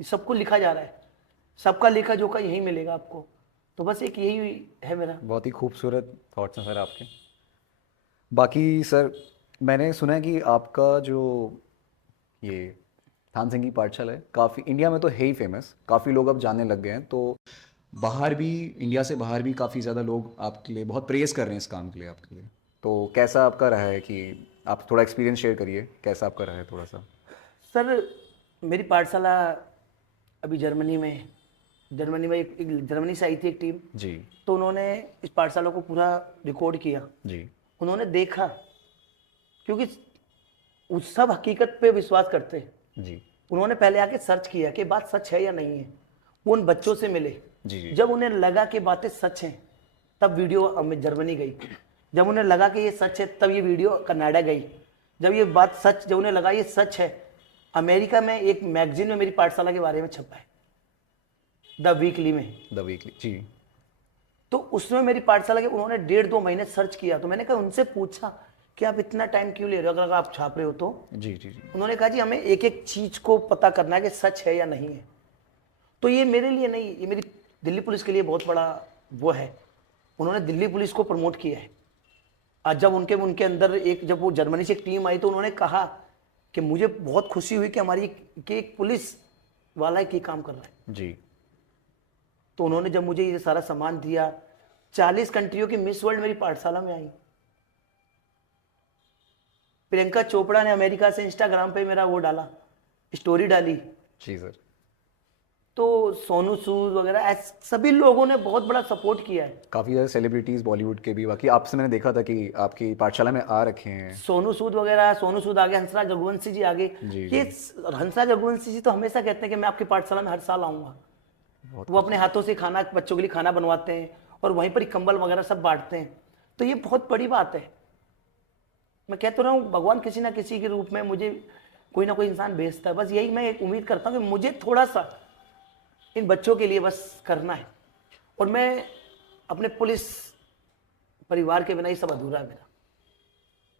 सबको लिखा जा रहा है, सबका लेखा जोखा यही मिलेगा आपको। तो बस एक यही है मेरा। बहुत ही खूबसूरत थॉट्स हैं सर आपके। बाकी सर, मैंने सुना है कि आपका जो ये थान सिंह की पाठशाला है काफ़ी इंडिया में तो है ही फेमस, काफ़ी लोग अब जानने लग गए हैं, तो बाहर भी, इंडिया से बाहर भी काफ़ी ज़्यादा लोग आपके लिए बहुत प्रेज़ कर रहे हैं इस काम के लिए आपके लिए। तो कैसा आपका रहा है, कि आप थोड़ा एक्सपीरियंस शेयर करिए, कैसा आपका रहा है थोड़ा सा। सर मेरी पाठशाला अभी जर्मनी में एक जर्मनी से आई थी एक टीम, जी तो उन्होंने इस पाठशाला को पूरा रिकॉर्ड किया। जी उन्होंने देखा, क्योंकि उस सब हकीकत पे विश्वास करते हैं। जी उन्होंने पहले आके सर्च किया कि बात सच है या नहीं है। वो उन बच्चों से मिले, जी जी जब उन्हें लगा कि बातें सच हैं तब वीडियो जर्मनी गई। जब उन्हें लगा कि ये सच है तब ये वीडियो कनाडा गई। जब उन्हें लगा ये सच है, अमेरिका में एक मैगजीन में मेरी पाठशाला के बारे में छपा है, द वीकली में। द वीकली जी तो उसमें मेरी पाठशाला के उन्होंने 1.5-2 महीने सर्च किया। तो मैंने कहा उनसे पूछा कि आप इतना टाइम क्यों ले रहे हो अगर आप छाप रहे हो तो। जी जी जी उन्होंने कहा जी हमें एक एक चीज को पता करना है कि सच है या नहीं है। तो ये मेरे लिए नहीं, ये मेरी दिल्ली पुलिस के लिए बहुत बड़ा वो है। उन्होंने दिल्ली पुलिस को प्रमोट किया है। आज जब उनके अंदर जब वो जर्मनी से एक टीम आई तो उन्होंने कहा कि मुझे बहुत खुशी हुई कि हमारी कि एक पुलिस वाला एक ये काम कर रहा है। जी तो उन्होंने जब मुझे ये सारा सामान दिया, 40 कंट्रियों की मिस वर्ल्ड मेरी पाठशाला में आई। प्रियंका चोपड़ा ने अमेरिका से इंस्टाग्राम पे मेरा वो डाला, स्टोरी डाली। जी सर। तो सोनू सूद वगैरह सभी लोगों ने बहुत बड़ा सपोर्ट किया है। काफ़ी ज़्यादा सेलिब्रिटीज़ बॉलीवुड के भी, बाकी आपसे मैंने देखा था कि आपकी पाठशाला में आ रखे हैं। सोनू सूद आगे, हंसराज रघुवंशी जी आगे। जी, ये हंसराज रघुवंशी जी तो हमेशा कहते हैं कि मैं आपकी पाठशाला में हर साल आऊँगा। वो अपने हाथों से खाना, बच्चों के लिए खाना बनवाते हैं और वहीं पर ही कंबल वगैरह सब बांटते हैं। तो ये बहुत बड़ी बात है। मैं कह तो रहा हूँ भगवान किसी ना किसी के रूप में मुझे कोई ना कोई इंसान भेजता है। बस यही मैं एक उम्मीद करता हूँ कि मुझे थोड़ा सा इन बच्चों के लिए बस करना है। और मैं अपने पुलिस परिवार के बिना ये सब अधूरा है मेरा।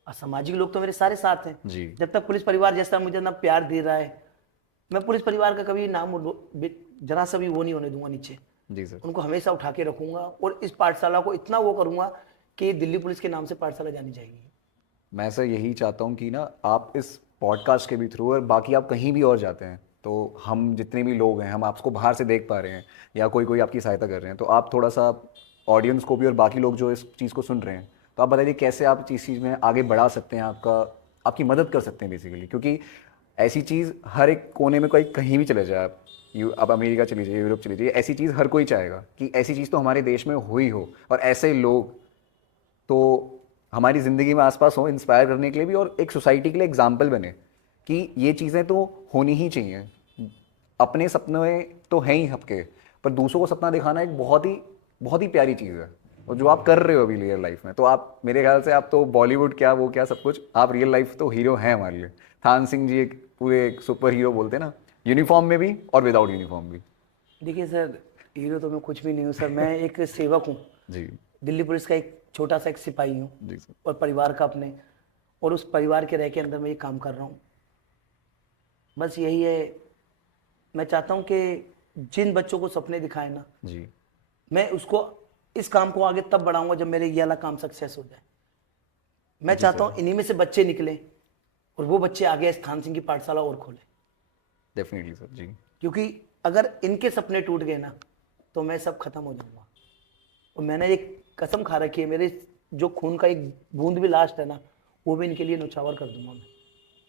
असामाजिक लोग तो मेरे सारे साथ हैं। जी जब तक पुलिस परिवार जैसा मुझे ना प्यार दे रहा है, मैं पुलिस परिवार का कभी नाम जरा सा भी वो नहीं होने दूंगा नीचे। जी सर। उनको हमेशा उठा के रखूंगा और इस पाठशाला को इतना वो करूंगा कि दिल्ली पुलिस के नाम से पाठशाला जानी जाएगी। मैं सर यही चाहता हूँ कि ना आप इस पॉडकास्ट के भी थ्रू, और बाकी आप कहीं भी और जाते हैं तो हम जितने भी लोग हैं, हम आपको बाहर से देख पा रहे हैं या कोई आपकी सहायता कर रहे हैं, तो आप थोड़ा सा ऑडियंस को भी और बाकी लोग जो इस चीज़ को सुन रहे हैं, तो आप बताइए कैसे आप इस चीज़ में आगे बढ़ा सकते हैं, आपकी मदद कर सकते हैं बेसिकली। क्योंकि ऐसी चीज़ हर एक कोने में, कोई कहीं भी चले जाए आप अमेरिका चली जाइए, यूरोप चली जाइए, ऐसी चीज़ हर कोई चाहेगा कि ऐसी चीज़ तो हमारे देश में हुई हो, और ऐसे लोग तो हमारी ज़िंदगी में आसपास हो, इंस्पायर करने के लिए भी, और एक सोसाइटी के लिए एग्जाम्पल बने कि ये चीज़ें तो होनी ही चाहिए। अपने सपने तो हैं ही सबके, पर दूसरों को सपना दिखाना एक बहुत ही प्यारी चीज़ है, और जो आप कर रहे हो अभी रियल लाइफ में, तो आप मेरे ख्याल से आप तो बॉलीवुड क्या वो क्या सब कुछ, आप रियल लाइफ तो हीरो हैं हमारे लिए। थान सिंह जी एक पूरे एक सुपर हीरो बोलते हैं ना, यूनिफॉर्म में भी और विदाउट यूनिफॉर्म भी। देखिए सर, हीरो तो मैं कुछ भी नहीं हूँ सर, मैं एक सेवक हूँ। जी दिल्ली पुलिस का एक छोटा सा एक सिपाही हूँ, जी सर। और परिवार का अपने, और उस परिवार के रह के अंदर मैं ये काम कर रहा हूँ। बस यही है। मैं चाहता हूँ कि जिन बच्चों को सपने दिखाए ना, जी मैं उसको, इस काम को आगे तब बढ़ाऊंगा जब मेरे ये वाला काम सक्सेस हो जाए। मैं जी चाहता सर, हूँ इन्हीं में से बच्चे निकलें, और वो बच्चे आगे स्थान सिंह की पाठशाला और खोलें। Definitely sir. जी क्योंकि अगर इनके सपने टूट गए ना, तो मैं सब खत्म हो जाऊंगा। और मैंने एक कसम खा रखी है, मेरे जो खून का एक बूंद भी लास्ट है ना, वो भी इनके लिए न्यौछावर कर दूंगा मैं।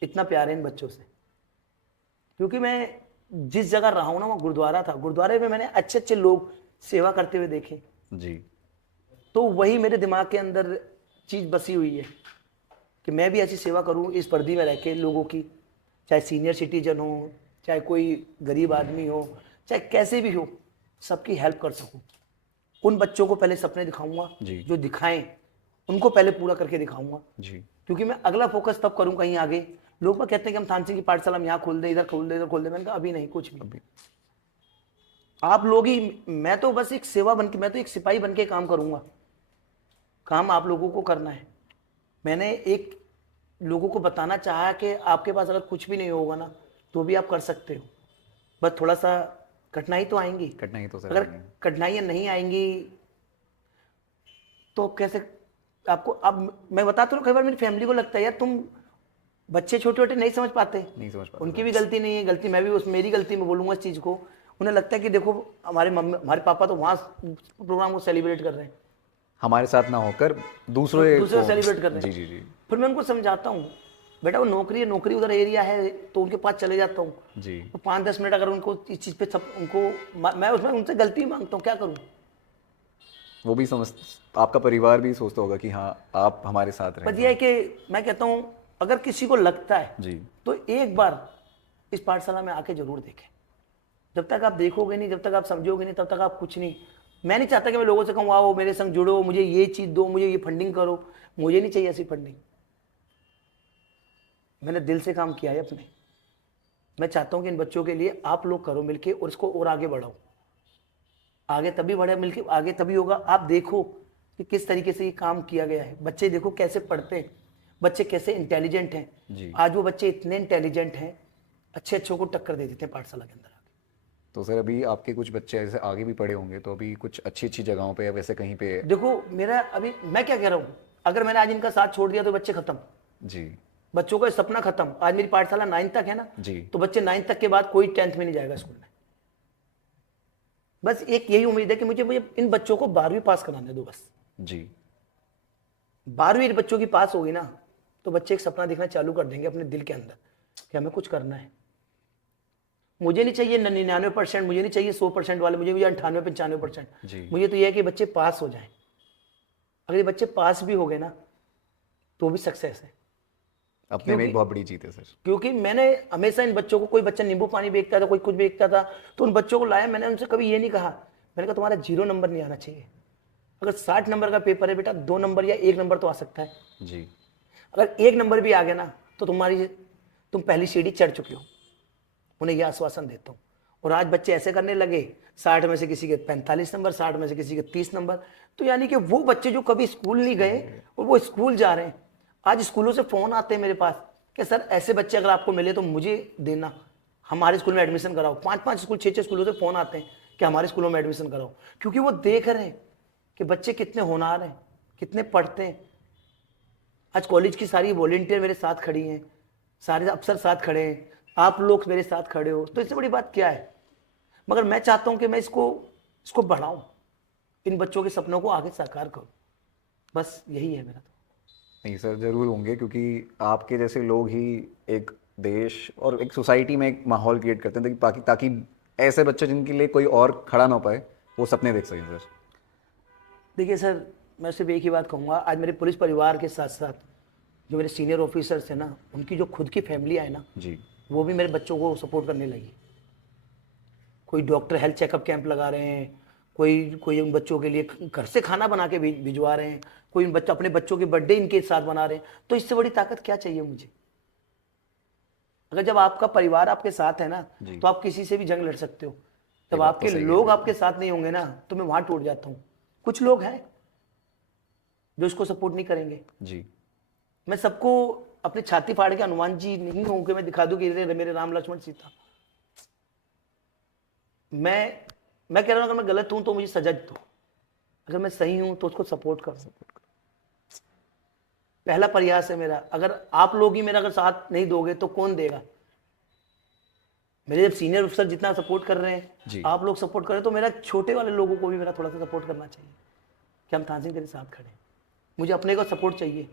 इतना प्यार है इन बच्चों से। क्योंकि मैं जिस जगह रहा हूँ ना, वहाँ गुरुद्वारा था, गुरुद्वारे में मैंने अच्छे अच्छे लोग सेवा करते हुए देखे। जी तो वही मेरे दिमाग के अंदर चीज़ बसी हुई है कि मैं भी ऐसी सेवा करूँ इस वर्दी में रह के लोगों की, चाहे सीनियर सिटीजन हो, चाहे कोई गरीब आदमी हो, चाहे कैसे भी हो, सबकी हेल्प कर सकूँ। उन बच्चों को पहले सपने दिखाऊंगा, जी जो दिखाएं उनको पहले पूरा करके दिखाऊंगा। जी क्योंकि मैं अगला फोकस तब करूँ कहीं आगे। लोग मैं कहते हैं कि हम थान सिंह की पाठशाला हम यहाँ खोल दे, इधर खोल दे, इधर खोल दे। मैंने कहा अभी नहीं, कुछ भी। अभी आप लोग ही, मैं तो बस एक सेवा बन के, मैं तो एक सिपाही बन के काम करूंगा। काम आप लोगों को करना है। मैंने एक लोगों को बताना चाहा कि आपके पास अगर कुछ भी नहीं होगा ना, तो भी आप कर सकते हो। बस थोड़ा सा कठिनाई तो आएंगी। कठिनाई तो सर अगर आएंगे। कठिनाइयां नहीं आएंगी तो कैसे आपको, अब मैं बताता हूँ, कई बार मेरी फैमिली को लगता है यार तुम बच्चे छोटे छोटे नहीं समझ पाते। नहीं समझ पाता उनकी सर। भी गलती नहीं है, गलती मैं भी, उस मेरी गलती में बोलूंगा इस चीज़ को। उन्हें लगता है कि देखो हमारे मम्मी हमारे पापा तो वहाँ प्रोग्राम को सेलिब्रेट कर रहे हैं, हमारे साथ ना होकर दूसरे दूसरे को। सेलिब्रेट कर रहे जी हैं। जी जी फिर मैं उनको समझाता हूँ, बेटा वो नौकरी है, नौकरी उधर एरिया है तो उनके पास चले जाता हूँ। जी। तो 5-10 मिनट अगर उनको इस चीज़ पे सब उनको, मैं उसमें उनसे गलती मांगता हूँ, क्या करूँ। वो भी समझ, आपका परिवार भी सोचता होगा कि हाँ आप हमारे साथ बस रहें ये है तो। कि मैं कहता हूँ अगर किसी को लगता है जी तो एक बार इस पाठशाला में आके जरूर देखें। जब तक आप देखोगे नहीं, जब तक आप समझोगे नहीं, तब तक आप कुछ नहीं। मैं नहीं चाहता कि मैं लोगों से कहूँ आओ मेरे संग जुड़ो, मुझे ये चीज़ दो, मुझे ये फंडिंग करो। मुझे नहीं चाहिए ऐसी फंडिंग। मैंने दिल से काम किया है अपने। मैं चाहता हूँ कि इन बच्चों के लिए आप लोग करो मिलके, और इसको और आगे बढ़ाओ। आगे तभी बढ़े मिलके, आगे तभी होगा। आप देखो कि किस तरीके से ये काम किया गया है। बच्चे देखो कैसे पढ़ते हैं, बच्चे कैसे इंटेलिजेंट हैं। जी। आज वो बच्चे इतने इंटेलिजेंट हैं, अच्छे अच्छों को टक्कर दे देते हैं पाठशाला के अंदर आके। तो सर अभी आपके कुछ बच्चे ऐसे आगे भी पढ़े होंगे, तो अभी कुछ अच्छी अच्छी जगहों पे या वैसे कहीं पे। देखो मेरा अभी, मैं क्या कह रहा हूँ, अगर मैंने आज इनका साथ छोड़ दिया तो बच्चे खत्म। जी बच्चों का सपना खत्म। आज मेरी पाठशाला 9 तक है ना, जी तो बच्चे 9 तक के बाद कोई 10th में नहीं जाएगा स्कूल में। बस एक यही उम्मीद है कि मुझे मुझे इन बच्चों को 12वीं पास कराने दो बस। जी 12वीं बच्चों की पास होगी ना, तो बच्चे एक सपना देखना चालू कर देंगे अपने दिल के अंदर कि हमें कुछ करना है। मुझे नहीं चाहिए 99%, मुझे नहीं चाहिए 100% वाले, मुझे 98-95%। जी। मुझे तो यह है कि बच्चे पास हो जाएं। अगर ये बच्चे पास भी हो गए ना, तो भी सक्सेस है। अपने में एक क्योंकि बहुत बड़ी जीत है सर। क्योंकि मैंने हमेशा इन बच्चों को, कोई बच्चा नींबू पानी बेचता था, कोई कुछ बेचता था, तो उन बच्चों को लाया। मैंने उनसे कभी ये नहीं कहा, मैंने कहा तुम्हारा 0 नंबर नहीं आना चाहिए। अगर 60 नंबर का पेपर है बेटा, 2 नंबर या 1 नंबर तो आ सकता है। जी अगर 1 नंबर भी आ गया ना, तो तुम पहली सीढ़ी चढ़ चुके हो। उन्हें यह आश्वासन देता हूँ। और आज बच्चे ऐसे करने लगे, 60 में से किसी के 45 नंबर, 60 में से किसी के 30 नंबर। तो यानी कि वो बच्चे जो कभी स्कूल नहीं गए और वो स्कूल जा रहे हैं। आज स्कूलों से फोन आते हैं मेरे पास कि सर ऐसे बच्चे अगर आपको मिले तो मुझे देना, हमारे स्कूल में एडमिशन कराओ। 5-5 स्कूल, 6-6 स्कूलों से फोन आते हैं कि हमारे स्कूलों में एडमिशन कराओ। क्योंकि वो देख रहे हैं कि बच्चे कितने होनहार हैं, कितने पढ़ते हैं। आज कॉलेज की सारी वॉलेंटियर मेरे साथ खड़ी हैं, सारे अफसर साथ खड़े हैं, आप लोग मेरे साथ खड़े हो, तो इससे बड़ी बात क्या है। मगर मैं चाहता हूं कि मैं इसको इसको बढ़ाऊं, इन बच्चों के सपनों को आगे साकार करूं। बस यही है मेरा तो। नहीं सर, जरूर होंगे, क्योंकि आपके जैसे लोग ही एक देश और एक सोसाइटी में एक माहौल क्रिएट करते हैं ताकि ऐसे बच्चे जिनके लिए कोई और खड़ा ना हो पाए वो सपने देख सकें सर। देखिए सर, मैं सिर्फ एक ही बात कहूँगा, आज मेरे पुलिस परिवार के साथ साथ जो मेरे सीनियर ऑफिसर्स हैं ना, उनकी जो खुद की फैमिलियाँ है ना, जी वो भी मेरे बच्चों को सपोर्ट करने लगी। कोई डॉक्टर हेल्थ चेकअप कैंप लगा रहे हैं, कोई कोई उन बच्चों के लिए घर से खाना बना के भिजवा रहे हैं, कोई अपने बच्चों के बर्थडे इनके साथ बना रहे हैं। तो इससे बड़ी ताकत क्या चाहिए मुझे? अगर जब आपका परिवार आपके साथ है ना, तो आप किसी से भी जंग लड़ सकते हो। जब आपके लोग आपके साथ नहीं होंगे ना, तो मैं वहां टूट जाता हूँ। कुछ लोग हैं जो इसको सपोर्ट नहीं करेंगे जी। मैं सबको अपनी छाती फाड़ के हनुमान जी नहीं हूं कि मैं दिखा दूं कि मेरे राम लक्ष्मण सीता। मैं कह रहा हूं अगर मैं गलत हूं तो मुझे सजा दो, अगर मैं सही हूं तो उसको सपोर्ट कर। पहला प्रयास है मेरा। अगर आप लोग ही मेरा अगर साथ नहीं दोगे तो कौन देगा? मेरे जब सीनियर अफसर जितना सपोर्ट कर रहे हैं, आप लोग सपोर्ट कर रहे हैं, तो मेरा छोटे वाले लोगों को भी मेरा थोड़ा सा सपोर्ट करना चाहिए कि हम तानसेन तेरे साथ खड़े हैं। मुझे अपने को सपोर्ट चाहिए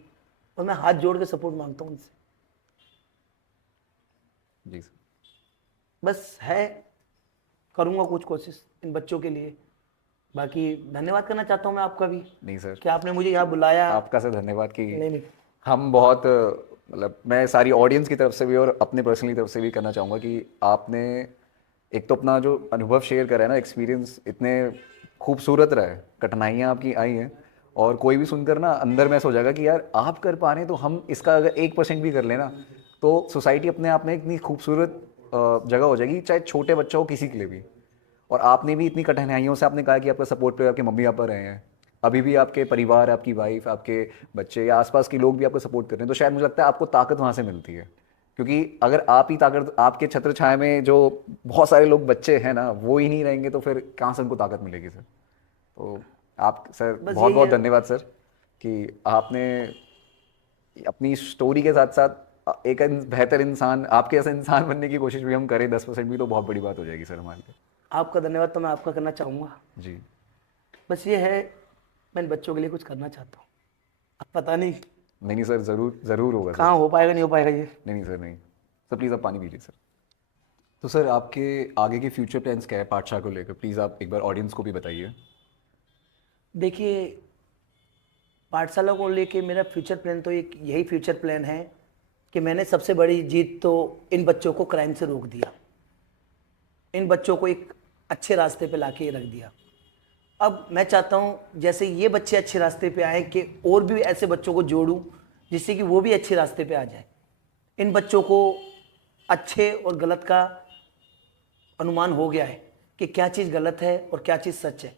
और मैं हाथ जोड़ के सपोर्ट मांगता हूं उनसे। जी सर। बस है, करूंगा कुछ कोशिश इन बच्चों के लिए। बाकी धन्यवाद करना चाहता हूं मैं आपका भी। नहीं सर, कि आपने मुझे यहाँ बुलाया। आपका सर धन्यवाद कि नहीं हम बहुत मतलब मैं सारी ऑडियंस की तरफ से भी और अपने पर्सनली तरफ से भी करना चाहूँगा कि आपने एक तो अपना जो अनुभव शेयर करा है ना, एक्सपीरियंस इतने खूबसूरत रहा है, कठिनाइयाँ आपकी आई हैं और कोई भी सुनकर ना अंदर महसूस हो जाएगा कि यार आप कर पा रहे हैं, तो हम इसका अगर 1% भी कर लेना तो सोसाइटी अपने आप में इतनी खूबसूरत जगह हो जाएगी, चाहे छोटे बच्चा हो किसी के लिए भी। और आपने भी इतनी कठिनाइयों से आपने कहा कि आपका सपोर्ट पे आपके मम्मी पापा रहे हैं, अभी भी आपके परिवार, आपकी वाइफ, आपके बच्चे या आसपास के लोग भी आपको सपोर्ट कर रहे हैं, तो शायद मुझे लगता है आपको ताकत वहाँ से मिलती है। क्योंकि अगर आप ही ताकत, आपके छत्र छाया में जो बहुत सारे लोग बच्चे हैं ना वो ही नहीं रहेंगे तो फिर कहाँ से उनको ताकत मिलेगी सर। तो आप सर बहुत बहुत धन्यवाद सर कि आपने अपनी स्टोरी के साथ साथ एक बेहतर इंसान, आपके ऐसा इंसान बनने की कोशिश भी हम करें 10% भी, तो बहुत बड़ी बात हो जाएगी सर हमारे लिए। आपका धन्यवाद तो मैं आपका करना चाहूँगा। जी। बस ये है, मैं इन बच्चों के लिए कुछ करना चाहता हूँ। अब पता नहीं नहीं सर, ज़रूर ज़रूर होगा सर। कहाँ हो पाएगा, नहीं हो पाएगा ये। नहीं सर, नहीं सर, प्लीज़ आप पानी पीजिए सर। तो सर आपके आगे के फ्यूचर प्लान्स क्या है पाठशाला को लेकर? प्लीज़ आप एक बार ऑडियंस को भी बताइए। देखिए, पाठशाला को लेके मेरा फ्यूचर प्लान तो एक यही फ्यूचर प्लान है कि मैंने सबसे बड़ी जीत तो इन बच्चों को क्राइम से रोक दिया, इन बच्चों को एक अच्छे रास्ते पे लाके रख दिया। अब मैं चाहता हूँ जैसे ये बच्चे अच्छे रास्ते पे आए कि और भी ऐसे बच्चों को जोड़ूं जिससे कि वो भी अच्छे रास्ते पे आ जाए। इन बच्चों को अच्छे और गलत का अनुमान हो गया है कि क्या चीज़ गलत है और क्या चीज़ सच है,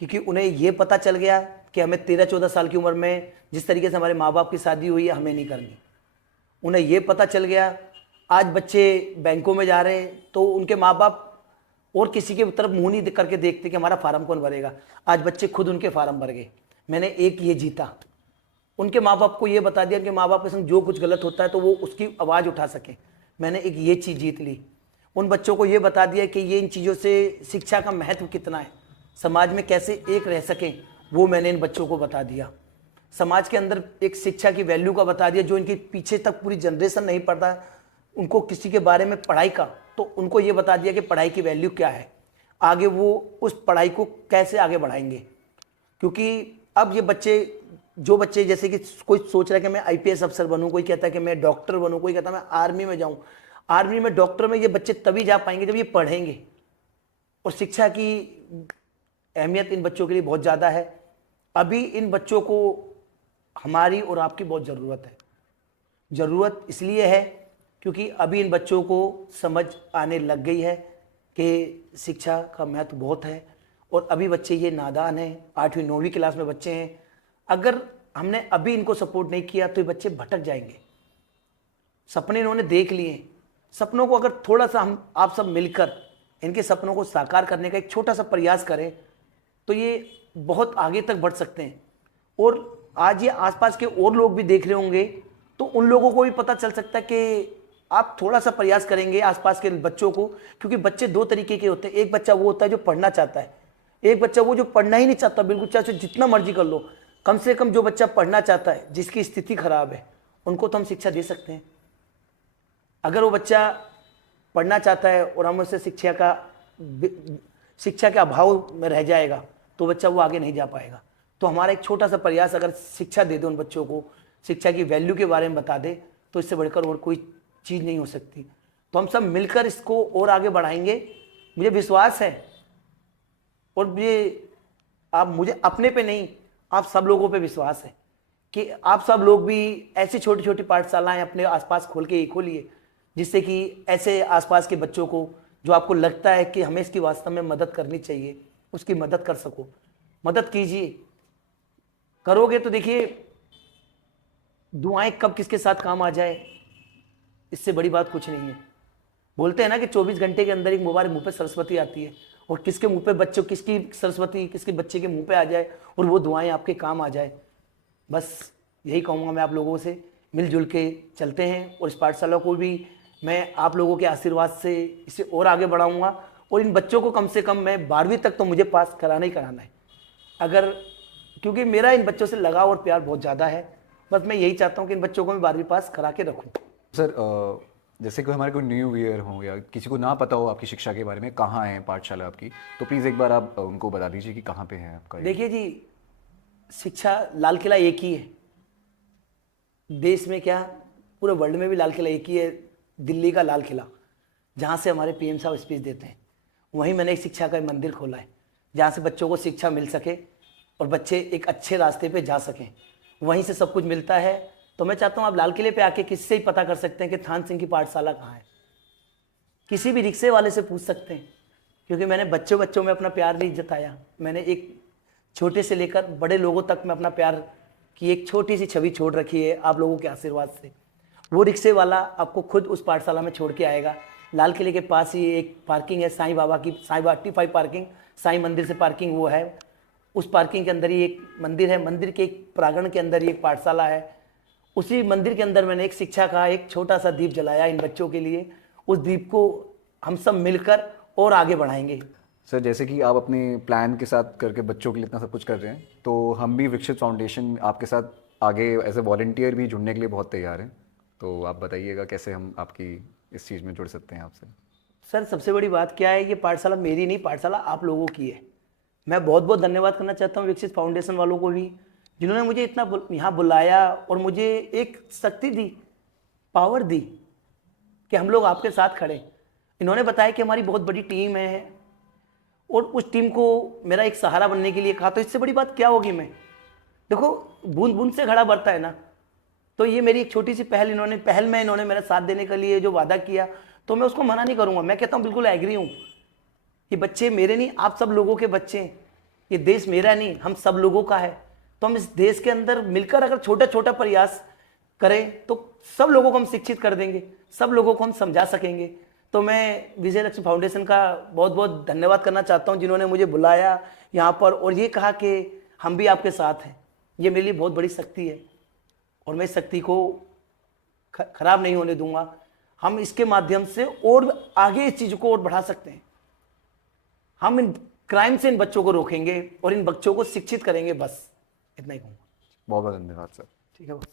क्योंकि उन्हें ये पता चल गया कि हमें 13-14 साल की उम्र में जिस तरीके से हमारे माँ बाप की शादी हुई है हमें नहीं करनी। उन्हें ये पता चल गया, आज बच्चे बैंकों में जा रहे हैं तो उनके माँ बाप और किसी के तरफ मुंह नहीं करके देखते कि हमारा फार्म कौन भरेगा। आज बच्चे खुद उनके फार्म भर गए। मैंने एक ये जीता, उनके माँ बाप को ये बता दिया, उनके माँ बाप के संग जो कुछ गलत होता है तो वो उसकी आवाज़ उठा सके। मैंने एक ये चीज़ जीत ली। उन बच्चों को ये बता दिया कि ये इन चीज़ों से शिक्षा का महत्व कितना है, समाज में कैसे एक रह सकें, वो मैंने इन बच्चों को बता दिया। समाज के अंदर एक शिक्षा की वैल्यू का बता दिया, जो इनके पीछे तक पूरी जनरेशन नहीं पढ़ता उनको किसी के बारे में पढ़ाई का, तो उनको ये बता दिया कि पढ़ाई की वैल्यू क्या है, आगे वो उस पढ़ाई को कैसे आगे बढ़ाएंगे। क्योंकि अब ये बच्चे, जो बच्चे जैसे कि कोई सोच रहा है कि मैं आईपीएस अफसर बनूं, कोई कहता है कि मैं डॉक्टर बनूं, कोई कहता है मैं आर्मी में जाऊं। आर्मी में, डॉक्टर में ये बच्चे तभी जा पाएंगे जब ये पढ़ेंगे। और शिक्षा की अहमियत इन बच्चों के लिए बहुत ज़्यादा है। अभी इन बच्चों को हमारी और आपकी बहुत ज़रूरत है। ज़रूरत इसलिए है क्योंकि अभी इन बच्चों को समझ आने लग गई है कि शिक्षा का महत्व बहुत है। और अभी बच्चे ये नादान हैं, 8वीं 9वीं क्लास में बच्चे हैं। अगर हमने अभी इनको सपोर्ट नहीं किया तो ये बच्चे भटक जाएंगे। सपने इन्होंने देख लिए, सपनों को अगर थोड़ा सा हम आप सब मिलकर इनके सपनों को साकार करने का एक छोटा सा प्रयास करें तो ये बहुत आगे तक बढ़ सकते हैं। और आज ये आसपास के और लोग भी देख रहे होंगे तो उन लोगों को भी पता चल सकता है कि आप थोड़ा सा प्रयास करेंगे आसपास के बच्चों को। क्योंकि बच्चे दो तरीके के होते हैं, एक बच्चा वो होता है जो पढ़ना चाहता है, एक बच्चा वो जो पढ़ना ही नहीं चाहता बिल्कुल, चाहे जितना मर्जी कर लो। कम से कम जो बच्चा पढ़ना चाहता है, जिसकी स्थिति खराब है, उनको तो हम शिक्षा दे सकते हैं। अगर वो बच्चा पढ़ना चाहता है और हम उसे शिक्षा के अभाव में रह जाएगा तो बच्चा वो आगे नहीं जा पाएगा। तो हमारा एक छोटा सा प्रयास, अगर शिक्षा दे दे उन बच्चों को, शिक्षा की वैल्यू के बारे में बता दे, तो इससे बढ़कर और कोई चीज़ नहीं हो सकती। तो हम सब मिलकर इसको और आगे बढ़ाएंगे, मुझे विश्वास है। और ये आप मुझे अपने पे नहीं, आप सब लोगों पे विश्वास है कि आप सब लोग भी ऐसी छोटी छोटी पाठशालाएं अपने आसपास खोलिए, जिससे कि ऐसे आसपास के बच्चों को जो आपको लगता है कि हमें इसकी वास्तव में मदद करनी चाहिए, उसकी मदद कर सको। मदद कीजिए, करोगे तो देखिए दुआएं कब किसके साथ काम आ जाए, इससे बड़ी बात कुछ नहीं है। बोलते हैं ना कि 24 घंटे के अंदर एक मोबाइल मुंह पे सरस्वती आती है, और किसके मुंह पे बच्चों, किसकी सरस्वती किसके बच्चे के मुंह पे आ जाए और वो दुआएं आपके काम आ जाए। बस यही कहूँगा मैं आप लोगों से, मिलजुल के चलते हैं। और इस पाठशाला को भी मैं आप लोगों के आशीर्वाद से इसे और आगे बढ़ाऊंगा। और इन बच्चों को कम से कम मैं 12वीं तक तो मुझे पास कराना ही कराना है, अगर, क्योंकि मेरा इन बच्चों से लगाव और प्यार बहुत ज़्यादा है। बस मैं यही चाहता हूँ कि इन बच्चों को मैं 12वीं पास करा के रखूँ। सर जैसे कोई हमारे कोई न्यू ईयर हो या किसी को ना पता हो आपकी शिक्षा के बारे में, कहाँ है पाठशाला आपकी, तो प्लीज़ एक बार आप उनको बता दीजिए कि कहाँ पे है आपका ये। देखिए जी, शिक्षा, लाल किला एक ही है देश में, क्या पूरे वर्ल्ड में भी लाल किला एक ही है, दिल्ली का लाल किला, जहाँ से हमारे पीएम साहब स्पीच देते हैं। वहीं मैंने एक शिक्षा का मंदिर खोला है, जहाँ से बच्चों को शिक्षा मिल सके और बच्चे एक अच्छे रास्ते पे जा सकें। वहीं से सब कुछ मिलता है। तो मैं चाहता हूँ आप लाल किले पे आके किसी से ही पता कर सकते हैं कि थान सिंह की पाठशाला कहाँ है। किसी भी रिक्शे वाले से पूछ सकते हैं, क्योंकि मैंने बच्चों में अपना प्यार नहीं जताया। मैंने एक छोटे से लेकर बड़े लोगों तक में अपना प्यार की एक छोटी सी छवि छोड़ रखी है आप लोगों के आशीर्वाद से। वो रिक्शे वाला आपको खुद उस पाठशाला में छोड़ के आएगा। लाल किले के पास ही एक पार्किंग है साईं बाबा की, साईं बाबा 85 पार्किंग, साईं मंदिर से पार्किंग वो है। उस पार्किंग के अंदर ही एक मंदिर है, मंदिर के एक प्रांगण के अंदर ही एक पाठशाला है। उसी मंदिर के अंदर मैंने एक शिक्षा का एक छोटा सा दीप जलाया इन बच्चों के लिए। उस दीप को हम सब मिलकर और आगे बढ़ाएंगे। सर जैसे कि आप अपने प्लान के साथ करके बच्चों के लिए इतना सब कुछ कर रहे हैं, तो हम भी विकसित फाउंडेशन आपके साथ आगे एज ए वॉलंटियर भी जुड़ने के लिए बहुत तैयार हैं। तो आप बताइएगा कैसे हम आपकी इस चीज़ में जुड़ सकते हैं आपसे। सर सबसे बड़ी बात क्या है, ये पाठशाला मेरी नहीं, पाठशाला आप लोगों की है। मैं बहुत बहुत धन्यवाद करना चाहता हूँ विकसित फाउंडेशन वालों को भी, जिन्होंने मुझे इतना यहाँ बुलाया और मुझे एक शक्ति दी, पावर दी कि हम लोग आपके साथ खड़े। इन्होंने बताया कि हमारी बहुत बड़ी टीम है और उस टीम को मेरा एक सहारा बनने के लिए कहा। तो इससे बड़ी बात क्या होगी। मैं देखो, बूंद बूंद से घड़ा भरता है ना। तो ये मेरी एक छोटी सी पहल में इन्होंने मेरा साथ देने के लिए जो वादा किया, तो मैं उसको मना नहीं करूँगा। मैं कहता हूँ बिल्कुल एग्री हूँ। ये बच्चे मेरे नहीं, आप सब लोगों के बच्चे हैं। ये देश मेरा नहीं, हम सब लोगों का है। तो हम इस देश के अंदर मिलकर अगर छोटा छोटा प्रयास करें तो सब लोगों को हम शिक्षित कर देंगे, सब लोगों को हम समझा सकेंगे। तो मैं विजय लक्ष्मी फाउंडेशन का बहुत बहुत धन्यवाद करना चाहता हूं, जिन्होंने मुझे बुलाया यहाँ पर और ये कहा कि हम भी आपके साथ हैं। ये मेरे लिए बहुत बड़ी शक्ति है और मैं इस शक्ति को खराब नहीं होने दूंगा। हम इसके माध्यम से और आगे इस चीज़ को और बढ़ा सकते हैं। हम इन क्राइम से इन बच्चों को रोकेंगे और इन बच्चों को शिक्षित करेंगे। बस इतना ही कहूँगा। बहुत बहुत धन्यवाद सर। ठीक है बस।